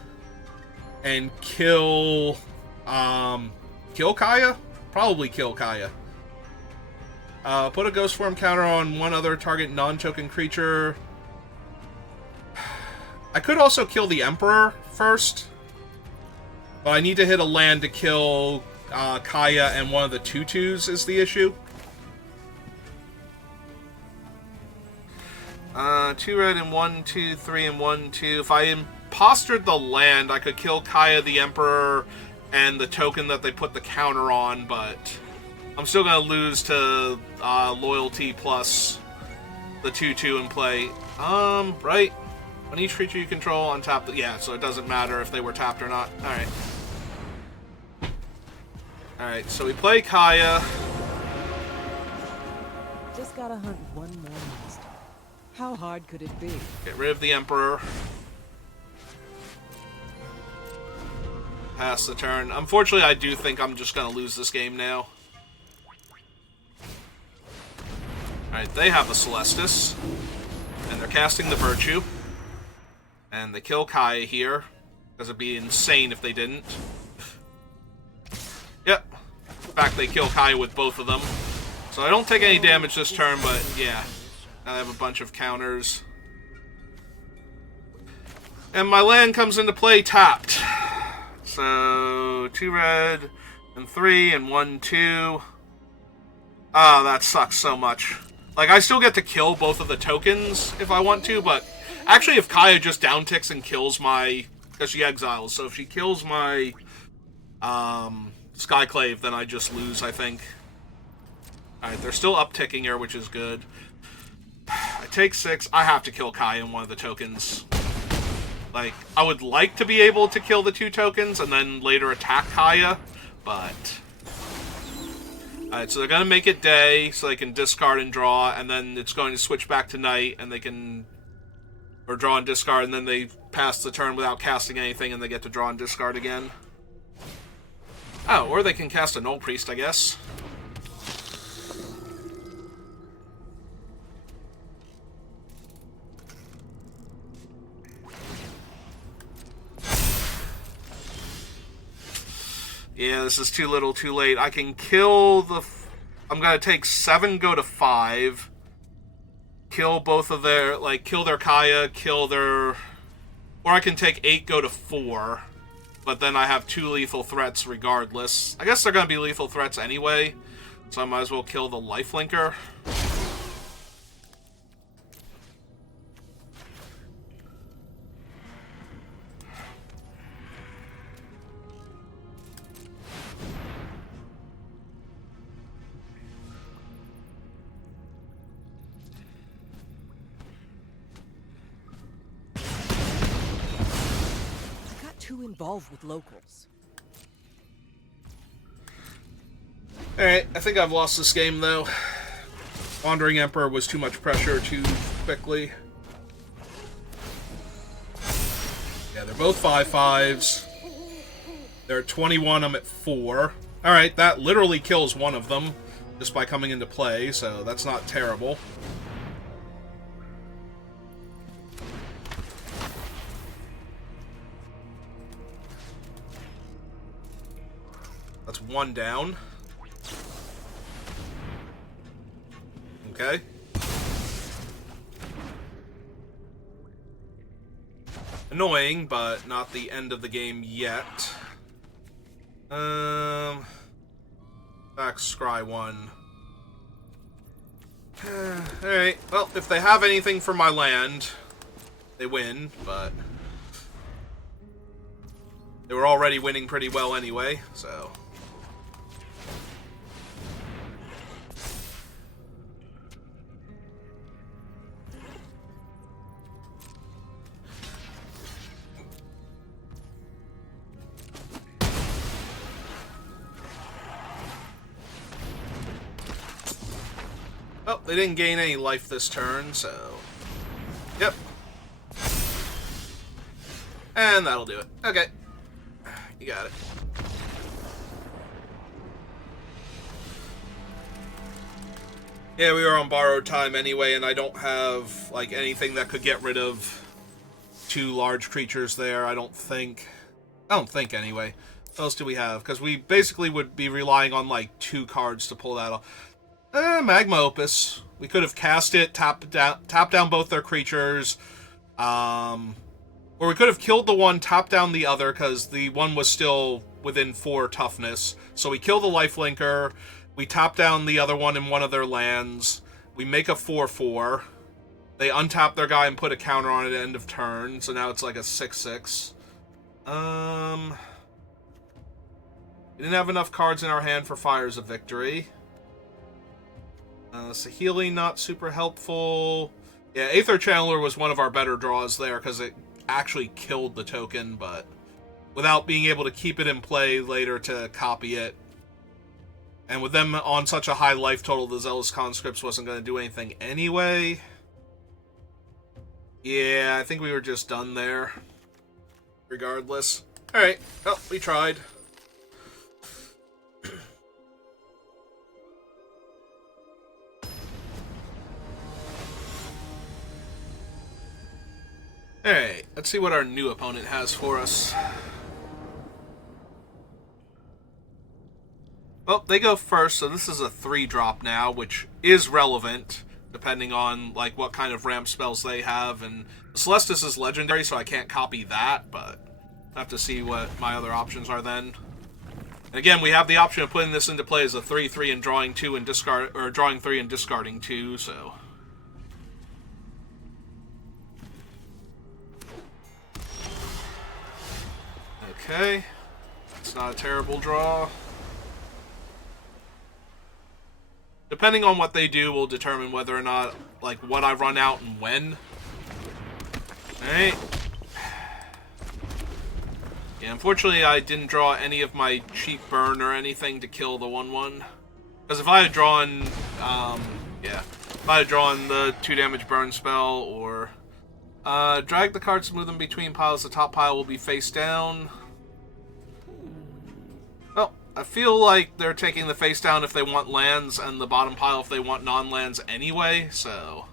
and kill Kaya? Probably kill Kaya. Put a ghost form counter on one other target non-token creature. I could also kill the Emperor first, but I need to hit a land to kill Kaya, and one of the 2/2s is the issue. 2 red and 1, 2, 3, and 1, 2. If I impostered the land, I could kill Kaya the Emperor and the token that they put the counter on, but I'm still going to lose to loyalty plus the 2/2 in play. Right? When each creature you control untap yeah, so it doesn't matter if they were tapped or not. Alright. Alright, so we play Kaya. Just gotta hunt one more monster. How hard could it be? Get rid of the Emperor. Pass the turn. Unfortunately, I do think I'm just going to lose this game now. Alright, they have a Celestis. And they're casting the Virtue. And they kill Kaya here. Because it'd be insane if they didn't. Yep. In fact, they kill Kaya with both of them. So I don't take any damage this turn, but yeah. I have a bunch of counters. And my land comes into play tapped. So 2 red and 3 and 1, 2. Ah, that sucks so much. Like, I still get to kill both of the tokens if I want to, but actually if Kaya just downticks and kills my... Because she exiles, so if she kills my Skyclave, then I just lose, I think. Alright, they're still upticking here, which is good. I take 6. I have to kill Kaya in one of the tokens. Like, I would like to be able to kill the 2 tokens and then later attack Kaya, but... Alright, so they're going to make it day, so they can discard and draw, and then it's going to switch back to night, and they can... Or draw and discard, and then they pass the turn without casting anything, and they get to draw and discard again. Oh, or they can cast a Null Priest, I guess. Yeah, this is too little, too late. I can kill the... I'm gonna take 7, go to 5. Kill both of their... Like, kill their Kaya, kill their... Or I can take 8, go to 4. But then I have 2 lethal threats regardless. I guess they're gonna be lethal threats anyway. So I might as well kill the Lifelinker. Too involved with locals. Alright, I think I've lost this game, though. Wandering Emperor was too much pressure too quickly. Yeah, they're both 5/5s. They're at 21, I'm at 4. Alright, that literally kills one of them just by coming into play, so that's not terrible. That's 1 down. Okay. Annoying, but not the end of the game yet. Back scry 1. Alright, well, if they have anything for my land, they win, but... They were already winning pretty well anyway, so... Well, they didn't gain any life this turn, so... Yep. And that'll do it. Okay. You got it. Yeah, we were on borrowed time anyway, and I don't have, like, anything that could get rid of 2 large creatures there, I don't think. I don't think, anyway. What else do we have? Because we basically would be relying on, like, 2 cards to pull that off. Magma Opus. We could have cast it, tap down both their creatures, or we could have killed the one, tapped down the other, because the one was still within 4 toughness. So we kill the lifelinker, we tap down the other one in one of their lands, we make a 4/4, they untap their guy and put a counter on it at end of turn, so now it's like a 6/6. We didn't have enough cards in our hand for Fires of Victory. Saheeli, not super helpful. Yeah, Aether Channeler was one of our better draws there, because it actually killed the token, but without being able to keep it in play later to copy it. And with them on such a high life total, the Zealous Conscripts wasn't going to do anything anyway. Yeah, I think we were just done there. Regardless. Alright, well, we tried. Alright, let's see what our new opponent has for us. Well, they go first, so this is a 3-drop now, which is relevant, depending on, like, what kind of ramp spells they have, and Celestis is legendary, so I can't copy that, but I have to see what my other options are then. And again, we have the option of putting this into play as a 3/3 and drawing 2 and discard, or drawing 3 and discarding 2, so... Okay, it's not a terrible draw. Depending on what they do will determine whether or not, like, what I run out and when. Alright. Yeah, unfortunately I didn't draw any of my cheap burn or anything to kill the 1/1. Because if I had drawn, if I had drawn the 2 damage burn spell, or drag the cards, move them between piles, the top pile will be face down. Well, I feel like they're taking the face down if they want lands, and the bottom pile if they want non-lands anyway, so...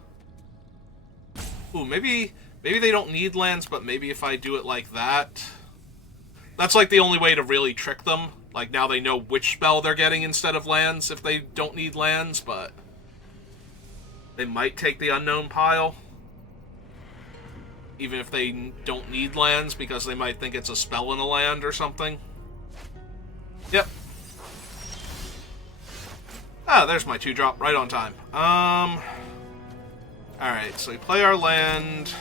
Ooh, maybe they don't need lands, but maybe if I do it like that... That's like the only way to really trick them. Like, now they know which spell they're getting instead of lands if they don't need lands, but... They might take the unknown pile. Even if they don't need lands, because they might think it's a spell in a land or something. Yep. Ah, there's my 2-drop, right on time. Alright, so we play our land.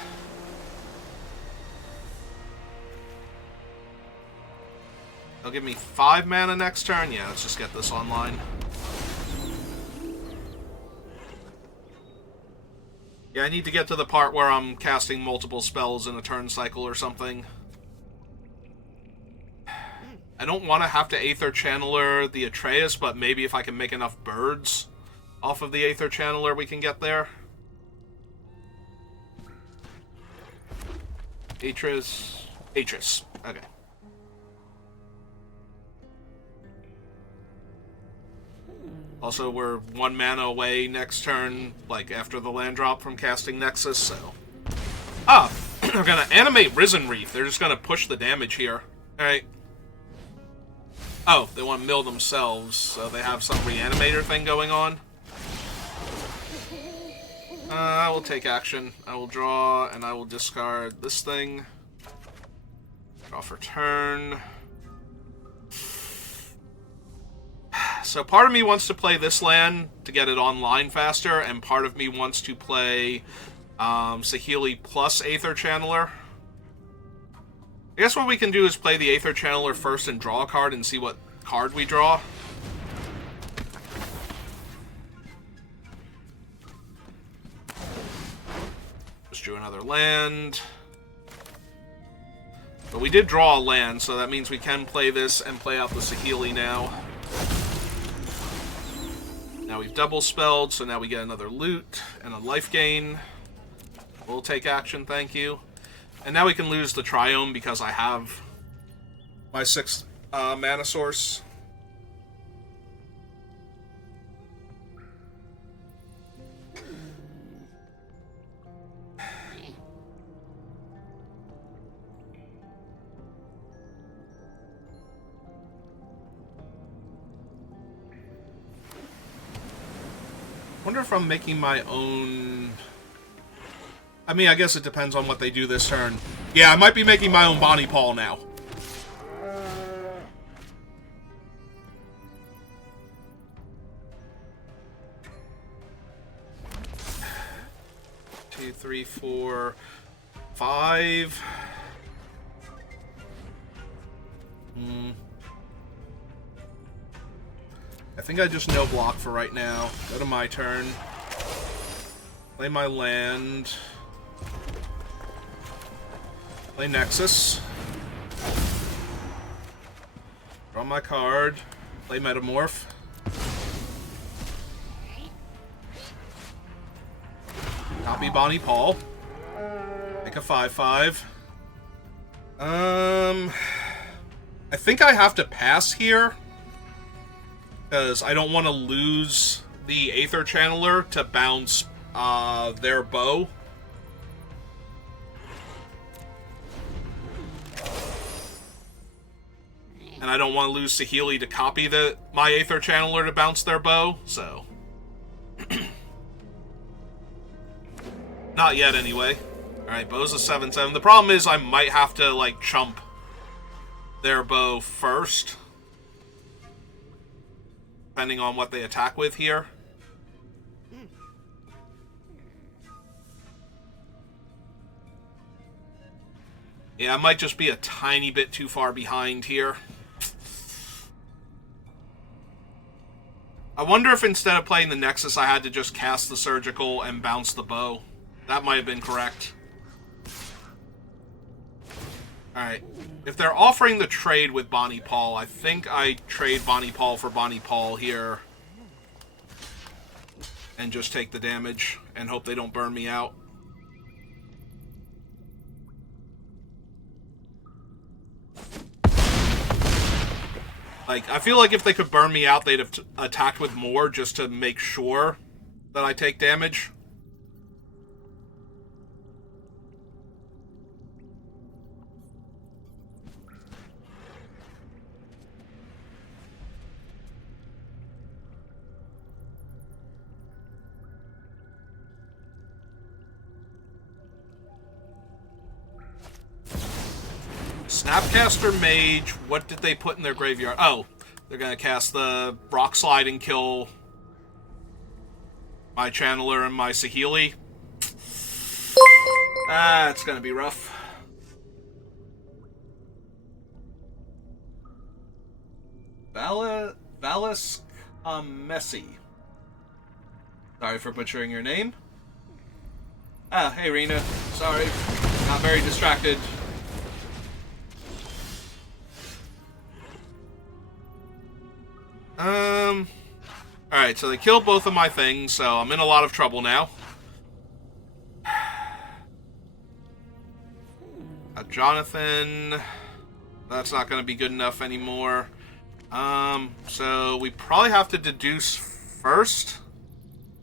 They'll give me 5 mana next turn? Yeah, let's just get this online. Yeah, I need to get to the part where I'm casting multiple spells in a turn cycle or something. I don't want to have to Aether Channeler the Atreus, but maybe if I can make enough birds off of the Aether Channeler, we can get there. Atreus. Okay. Also, we're 1 mana away next turn, like, after the land drop from casting Nexus, so... Ah! They're gonna animate Risen Reef. They're just gonna push the damage here. Alright. Oh, they want to mill themselves, so they have some reanimator thing going on. I will take action. I will draw, and I will discard this thing. Draw for turn. So part of me wants to play this land to get it online faster, and part of me wants to play Saheeli plus Aether Channeler. I guess what we can do is play the Aether Channeler first and draw a card and see what card we draw. Just drew another land. But we did draw a land, so that means we can play this and play out the Saheeli now. Now we've double spelled, so now we get another loot and a life gain. We'll take action, thank you. And now we can lose the Triome because I have my 6th mana source. wonder if I'm making my own... I mean, I guess it depends on what they do this turn. Yeah, I might be making my own Bonnie Paul now. Two, three, four, five. I think I just no block for right now. Go to my turn. Play my land. Play Nexus. Draw my card. Play Metamorph. Copy Bonnie Paul. Make a 5/5. I think I have to pass here. Because I don't want to lose the Aether Channeler to bounce their bow. And I don't want to lose Saheeli to copy my Aether Channeler to bounce their bow, so... Not yet, anyway. Alright, bow's a 7/7. The problem is I might have to, like, chump their bow first. Depending on what they attack with here. Yeah, I might just be a tiny bit too far behind here. I wonder if instead of playing the Nexus, I had to just cast the Surgical and bounce the bow. That might have been correct. Alright. If they're offering the trade with Bonnie Paul, I think I trade Bonnie Paul for Bonnie Paul here. And just take the damage and hope they don't burn me out. Like, I feel like if they could burn me out, they'd have attacked with more just to make sure that I take damage. Snapcaster Mage, what did they put in their graveyard? Oh, they're going to cast the Rock Slide and kill my Channeler and my Saheeli. Ah, it's going to be rough. Valis Messi. Sorry for butchering your name. Ah, hey Rena. Sorry. Got very distracted. Alright, so they killed both of my things, so I'm in a lot of trouble now. Jonathan... That's not going to be good enough anymore. So we probably have to deduce first.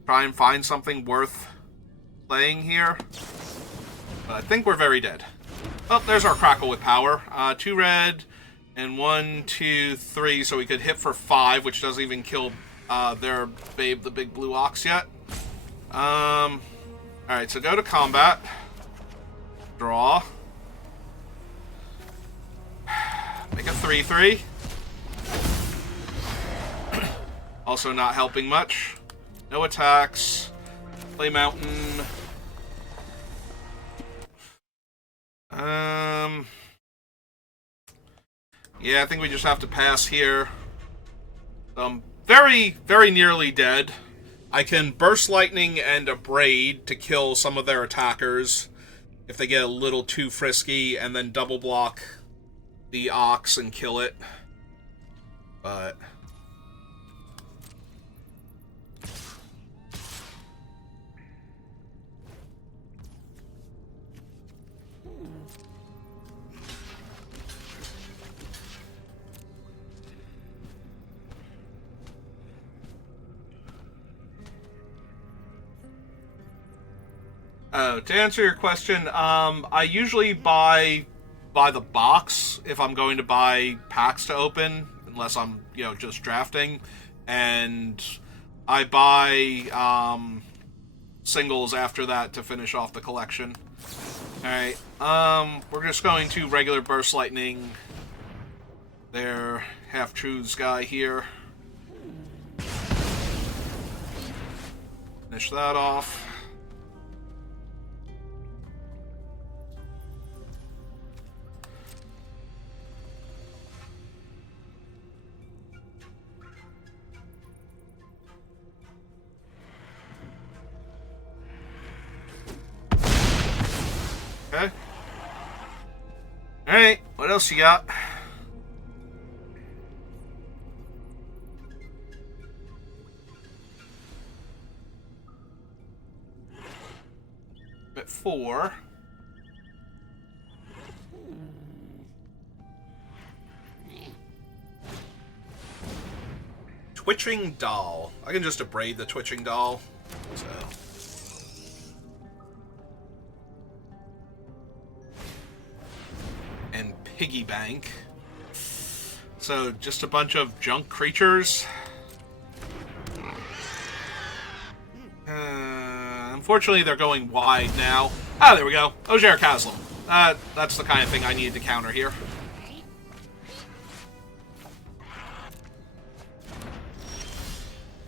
Try and find something worth playing here. But I think we're very dead. Oh, there's our Crackle with power. 2 red... And 1, 2, 3, so we could hit for 5, which doesn't even kill their Babe, the Big Blue Ox yet. Alright, so go to combat. Draw. Make a 3/3. Also not helping much. No attacks. Play Mountain. Yeah, I think we just have to pass here. Very, very nearly dead. I can Burst Lightning and Abrade to kill some of their attackers if they get a little too frisky, and then double block the Ox and kill it. But... to answer your question, I usually buy the box if I'm going to buy packs to open, unless I'm, just drafting. And I buy singles after that to finish off the collection. Alright, we're just going to regular Burst Lightning their Half-Truths guy here. Finish that off. Okay. Alright, what else you got? At 4. Twitching Doll. I can just abrade the Twitching Doll. So. And Piggy Bank. So, just a bunch of junk creatures. Unfortunately, they're going wide now. Ah, there we go. Ogier Castle. That's the kind of thing I needed to counter here.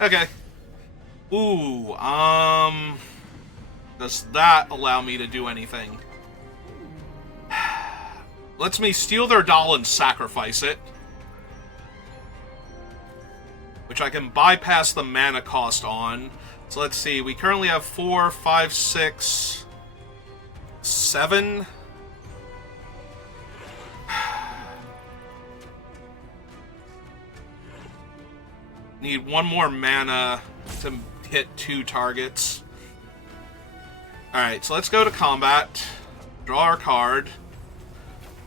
Okay. Ooh, does that allow me to do anything? Lets me steal their doll and sacrifice it. Which I can bypass the mana cost on. So let's see, we currently have 4, 5, 6, 7. Need one more mana to hit 2 targets. Alright, so let's go to combat. Draw our card.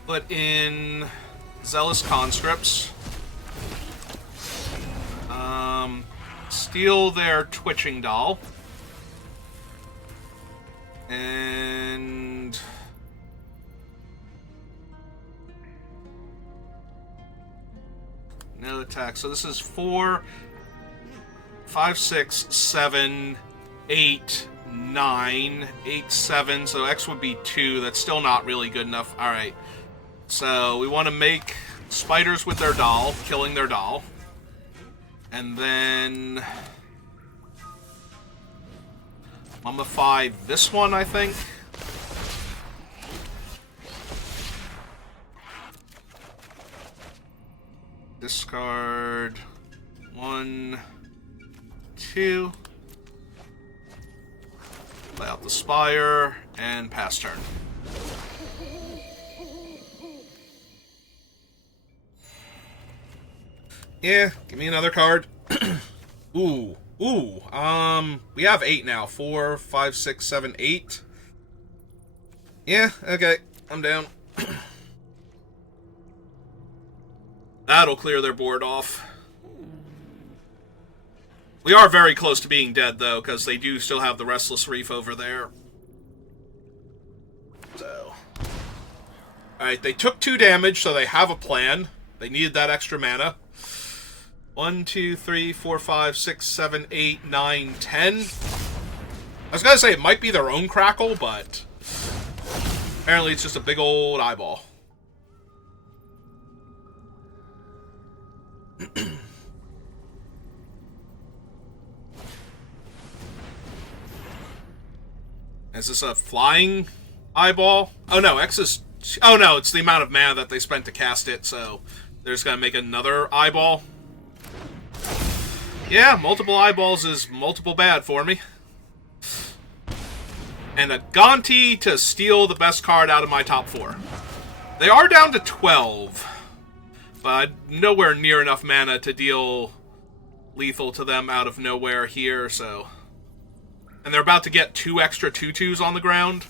Put in Zealous Conscripts. Steal their Twitching Doll. And... no attack. So this is 4, 5, 6, 7, 8, 9, 8, 7. So X would be 2. That's still not really good enough. Alright. So we want to make spiders with their doll, killing their doll. And then mummify this one, I think. Discard 1, 2. Play out the Spire and pass turn. Yeah, give me another card. Ooh. We have 8 now. 4, 5, 6, 7, 8. Yeah, okay. I'm down. That'll clear their board off. We are very close to being dead, though, because they do still have the Restless Reef over there. So. Alright, they took 2 damage, so they have a plan. They needed that extra mana. 1, 2, 3, 4, 5, 6, 7, 8, 9, 10. I was gonna say it might be their own crackle, but apparently it's just a big old eyeball. Is this a flying eyeball? Oh no, X is... oh no, it's the amount of mana that they spent to cast it, so they're just gonna make another eyeball. Yeah, multiple eyeballs is multiple bad for me. And a Gonti to steal the best card out of my top 4. They are down to 12, but nowhere near enough mana to deal lethal to them out of nowhere here, so... and they're about to get 2 extra 2/2s on the ground.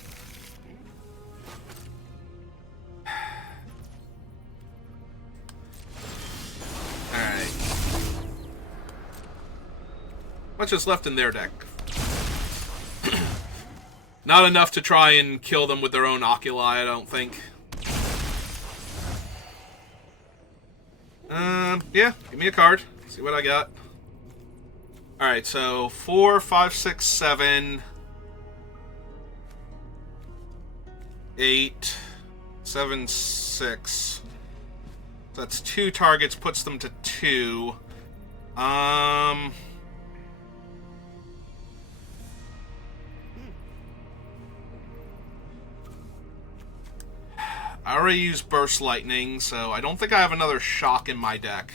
Alright. Much is left in their deck. Not enough to try and kill them with their own oculi, I don't think. Yeah, give me a card. See what I got. Alright, so 4, 5, 6, 7, 8, 7, 6. That's 2 targets, puts them to 2. I already used Burst Lightning, so I don't think I have another Shock in my deck,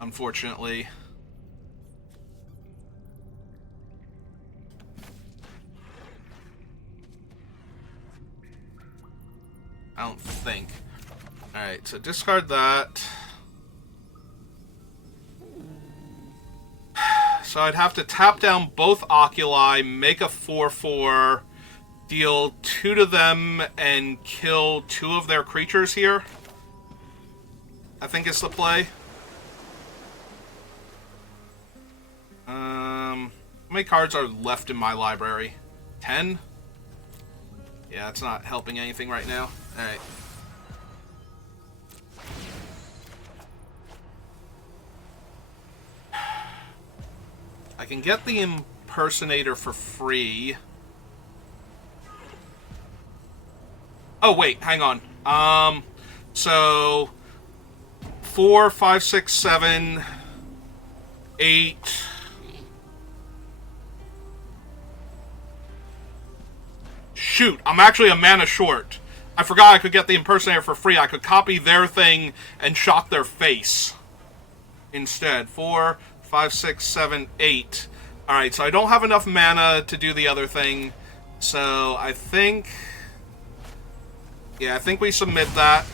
unfortunately. I don't think. Alright, so discard that. So I'd have to tap down both Oculi, make a 4/4, deal 2 to them, and kill 2 of their creatures here. I think it's the play. How many cards are left in my library? 10? Yeah, it's not helping anything right now. Alright. I can get the Impersonator for free. Oh, wait, hang on. So 4, 5, 6, 7, 8. Shoot, I'm actually a mana short. I forgot I could get the Impersonator for free. I could copy their thing and shock their face instead. 4, 5, 6, 7, 8. Alright, so I don't have enough mana to do the other thing. So I think... yeah, I think we submit that.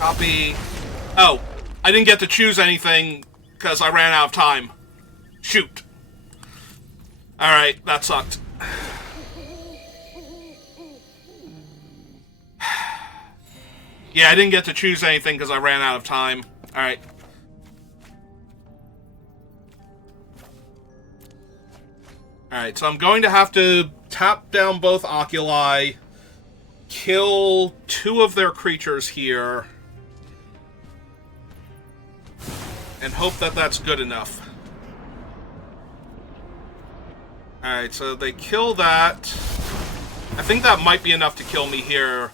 Copy... oh, I didn't get to choose anything because I ran out of time. Shoot. Alright, that sucked. Yeah, I didn't get to choose anything because I ran out of time. Alright. Alright, so I'm going to have to tap down both Oculi, kill 2 of their creatures here, and hope that that's good enough. Alright, so they kill that. I think that might be enough to kill me here,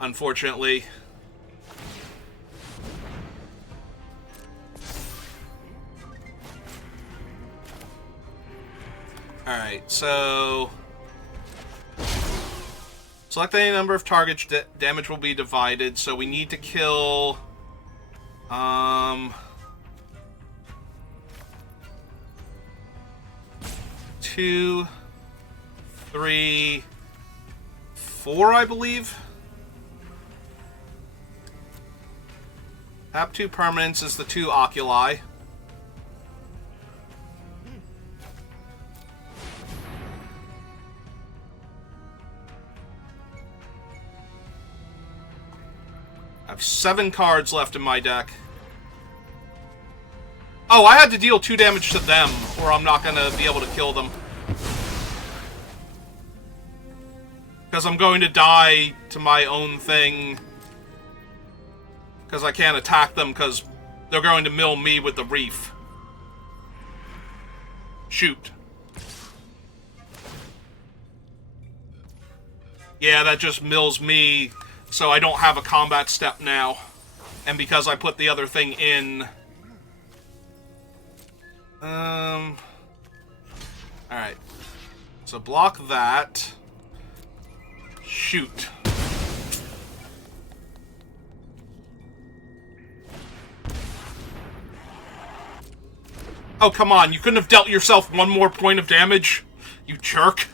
unfortunately. Alright, so... select any number of targets, damage will be divided, so we need to kill... 2, 3, 4, I believe. Tap 2 permanents is the 2 Oculi. I have 7 cards left in my deck. Oh, I had to deal 2 damage to them, or I'm not gonna be able to kill them. Because I'm going to die to my own thing. Because I can't attack them, because they're going to mill me with the reef. Shoot. Yeah, that just mills me, so I don't have a combat step now. And because I put the other thing in... alright. So block that. Shoot. Oh, come on. You couldn't have dealt yourself 1 more point of damage? You jerk.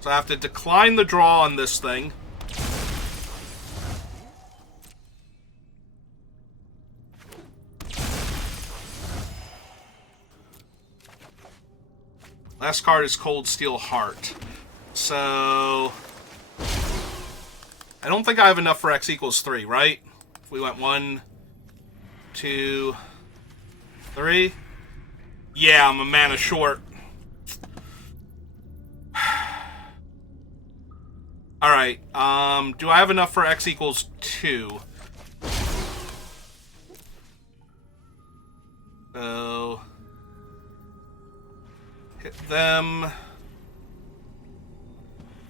So I have to decline the draw on this thing. Last card is Cold Steel Heart. So... I don't think I have enough for X equals 3, right? If we went 1, 2, 3... yeah, I'm a mana short. Alright, do I have enough for X equals 2? So... hit them.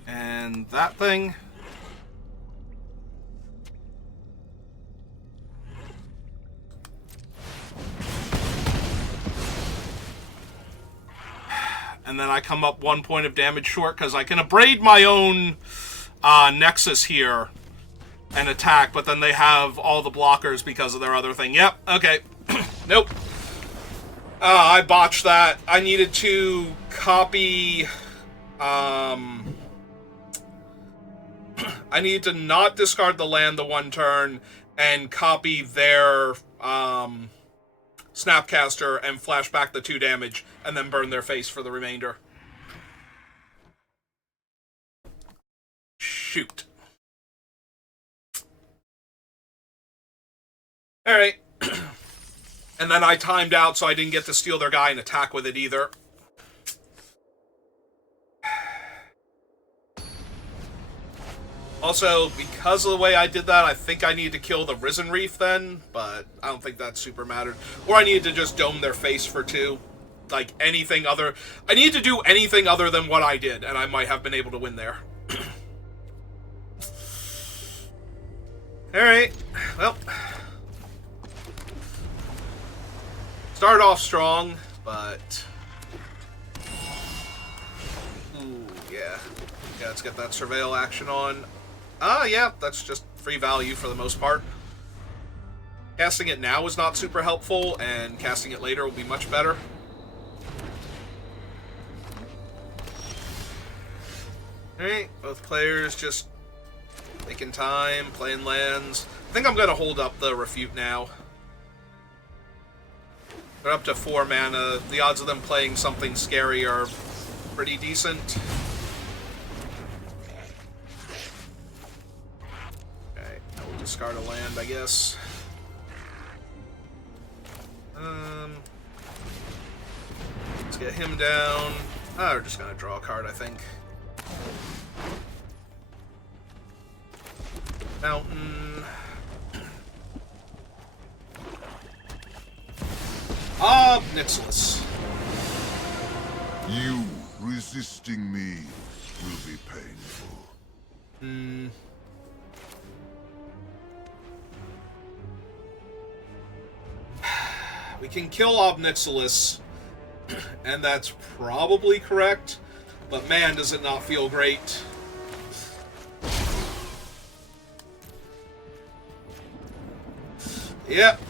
And that thing. And then I come up 1 point of damage short because I can abrade my own Nexus here and attack, but then they have all the blockers because of their other thing. Yep, okay. Nope. I botched that. I needed to copy... I needed to not discard the land the one turn and copy their Snapcaster and flash back the 2 damage and then burn their face for the remainder. Shoot. Alright. And then I timed out so I didn't get to steal their guy and attack with it either. Also, because of the way I did that, I think I needed to kill the Risen Reef then, but I don't think that super mattered. Or I needed to just dome their face for 2. Like, anything other... I needed to do anything other than what I did, and I might have been able to win there. Alright, well... started off strong, but... ooh, yeah. Yeah, let's get that Surveil action on. Yeah, that's just free value for the most part. Casting it now is not super helpful, and casting it later will be much better. Alright, both players just taking time, playing lands. I think I'm going to hold up the Refute now. They're up to 4 mana. The odds of them playing something scary are pretty decent. Okay, I'll discard a land, I guess. Let's get him down. We're just gonna draw a card, I think. Mountain. Nixilis. You resisting me will be painful. We can kill Nixilis, and that's probably correct, but man, does it not feel great. Yep.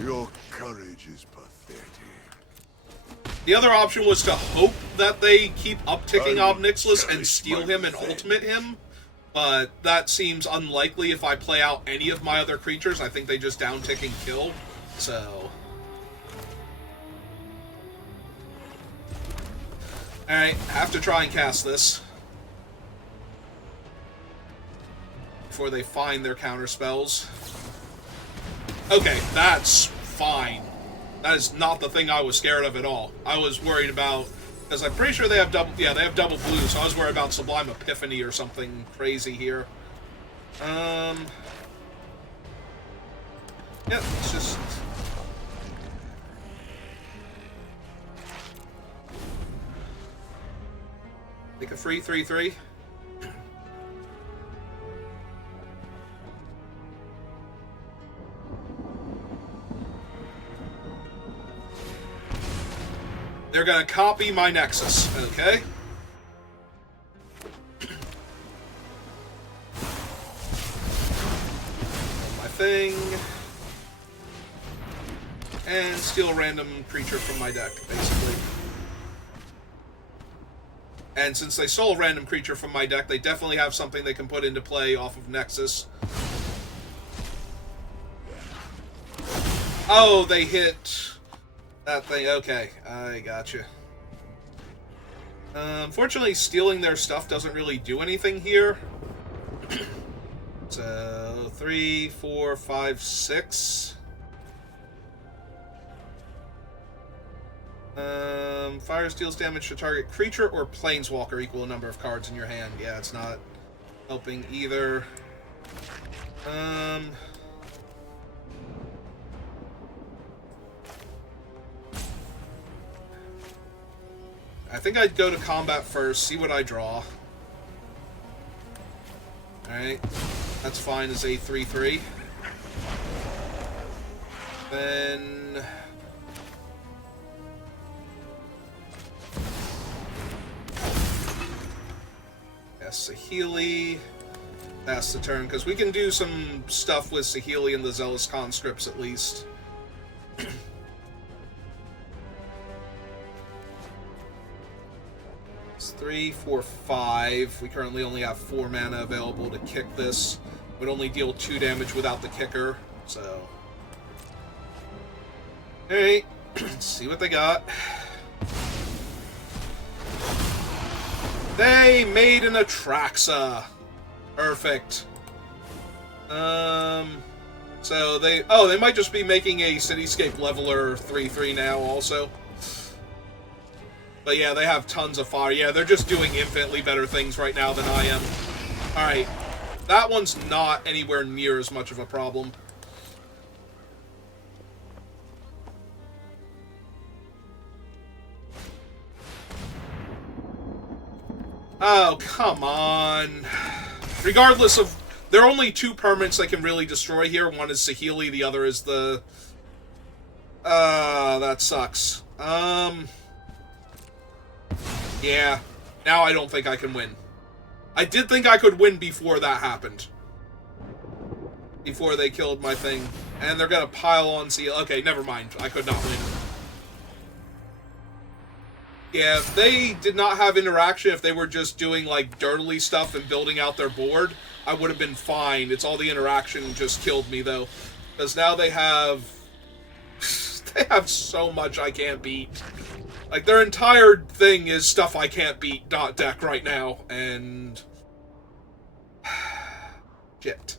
Your courage is pathetic. The other option was to hope that they keep upticking I Nixilis and cherish steal my him and revenge. ultimate him, but that seems unlikely if I play out any of my other creatures. I think they just downtick and kill, so... Alright, have to try and cast this before they find their counter spells. Okay, that's fine. That is not the thing I was scared of at all. I was worried about, because I'm pretty sure they have double, yeah, they have double blue, so I was worried about Sublime Epiphany or something crazy here. Yeah, it's just... Make a free 3/3. They're gonna copy my Nexus, okay? My thing. And steal a random creature from my deck, basically. And since they stole a random creature from my deck, they definitely have something they can put into play off of Nexus. Oh, they hit that thing. Okay, I gotcha. Unfortunately, stealing their stuff doesn't really do anything here. So, 3, 4, 5, 6. Fire deals damage to target creature or planeswalker equal a number of cards in your hand. Yeah, it's not helping either. I think I'd go to combat first, see what I draw. Alright, that's fine as a 3/3. Then... yes, Saheeli. Pass the turn, because we can do some stuff with Saheeli and the Zealous Conscripts at least. It's 3, 4, 5. We currently only have 4 mana available to kick this. Would only deal 2 damage without the kicker, so... alright, let's see what they got. They made an Atraxa. Perfect. So they... oh, they might just be making a Cityscape Leveler 3/3 now also. But yeah, they have tons of fire. Yeah, they're just doing infinitely better things right now than I am. Alright. That one's not anywhere near as much of a problem. Oh, come on. Regardless of... there are only 2 permanents I can really destroy here. One is Saheeli, the other is the... that sucks. Yeah. Now I don't think I can win. I did think I could win before that happened. Before they killed my thing. And they're gonna pile on Saheeli. Okay, never mind. I could not win. Yeah, if they did not have interaction, if they were just doing, like, dirtily stuff and building out their board, I would have been fine. It's all the interaction just killed me, though. Because now they have... they have so much I can't beat. Like, their entire thing is stuff I can't beat dot deck right now, and... shit.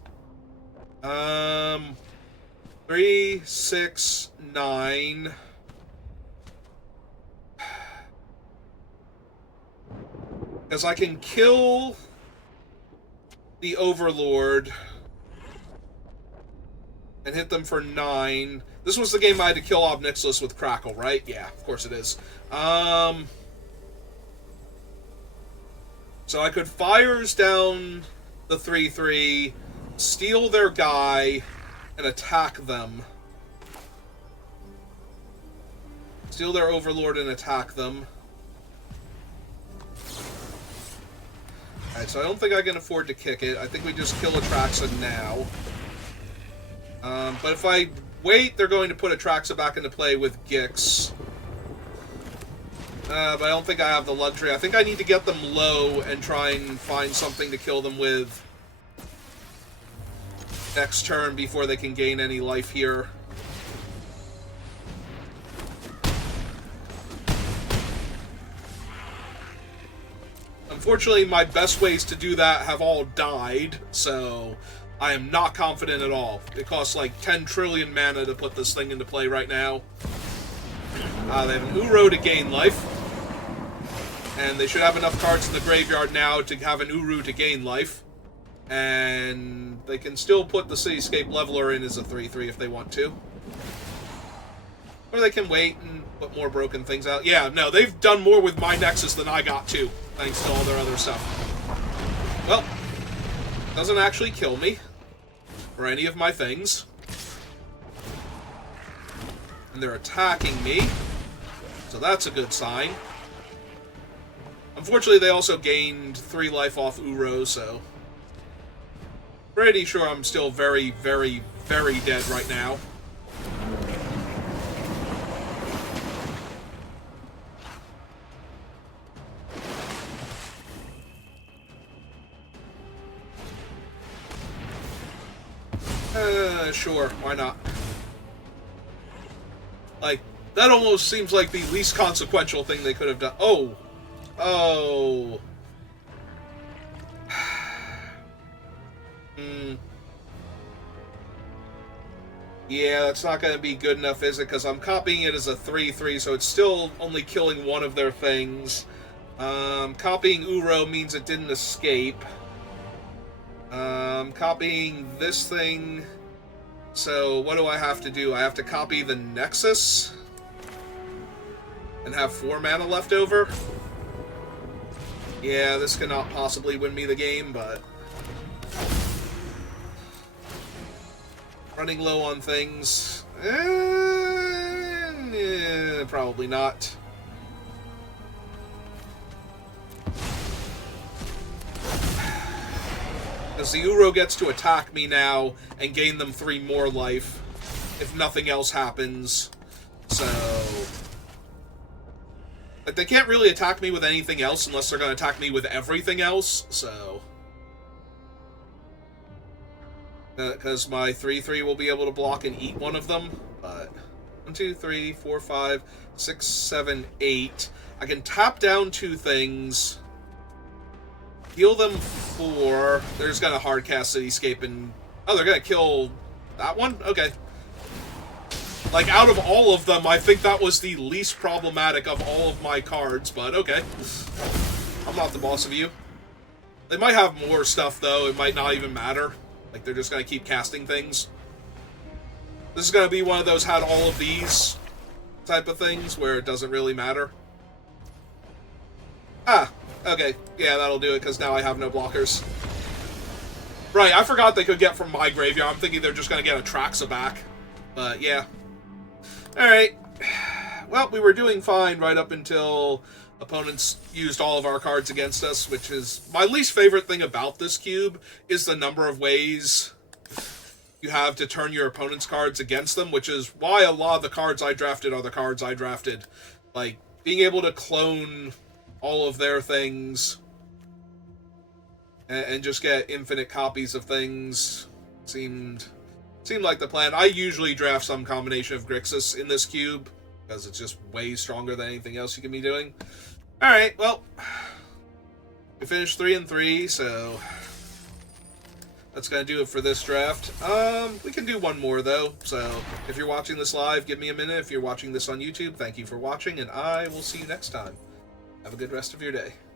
3, 6, 9... because I can kill the Overlord and hit them for 9. This was the game I had to kill Ob Nixilis with Crackle, right? Yeah, of course it is. So I could Fires down the 3/3, steal their guy, and attack them. Steal their Overlord and attack them. Alright, so I don't think I can afford to kick it. I think we just kill Atraxa now. But if I wait, they're going to put Atraxa back into play with Gix. But I don't think I have the luxury. I think I need to get them low and try and find something to kill them with next turn before they can gain any life here. Unfortunately, my best ways to do that have all died, so I am not confident at all. It costs like 10 trillion mana to put this thing into play right now. They have an Uro to gain life. And they should have enough cards in the graveyard now to have an Uru to gain life. And they can still put the Cityscape Leveler in as a 3/3 if they want to. Or they can wait and put more broken things out. Yeah, no, they've done more with my Nexus than I got to, thanks to all their other stuff. Well, doesn't actually kill me for any of my things. And they're attacking me, so that's a good sign. Unfortunately, they also gained 3 life off Uro, so... pretty sure I'm still very, very, very dead right now. Sure, why not? Like, that almost seems like the least consequential thing they could have done. Oh! Oh! Yeah, that's not going to be good enough, is it? Because I'm copying it as a 3-3, so it's still only killing one of their things. Copying Uro means it didn't escape. Copying this thing... So, what do I have to do? I have to copy the Nexus? And have 4 mana left over? Yeah, this cannot possibly win me the game, but... Running low on things. Probably not. Because the Uro gets to attack me now and gain them 3 more life if nothing else happens. So... Like, they can't really attack me with anything else unless they're going to attack me with everything else, so... Because my 3-3 will be able to block and eat one of them, but... 1, 2, 3, 4, 5, 6, 7, 8. I can tap down 2 things. Heal them 4. They're just gonna hardcast Cityscape and... Oh, they're gonna kill that one? Okay. Like, out of all of them, I think that was the least problematic of all of my cards, but okay. I'm not the boss of you. They might have more stuff, though. It might not even matter. Like, they're just gonna keep casting things. This is gonna be one of those had all of these type of things where it doesn't really matter. Ah, okay. Yeah, that'll do it, because now I have no blockers. Right, I forgot they could get from my graveyard. I'm thinking they're just gonna get Atraxa back. But, yeah. Alright. Well, we were doing fine right up until opponents used all of our cards against us, which is my least favorite thing about this cube, is the number of ways you have to turn your opponent's cards against them, which is why a lot of the cards I drafted are the cards I drafted. Like, being able to clone all of their things and just get infinite copies of things seemed like the plan. I usually draft some combination of Grixis in this cube, because it's just way stronger than anything else you can be doing. Alright, well, we finished 3-3, so that's gonna do it for this draft. We can do one more, though, so if you're watching this live, give me a minute. If you're watching this on YouTube, thank you for watching, and I will see you next time. Have a good rest of your day.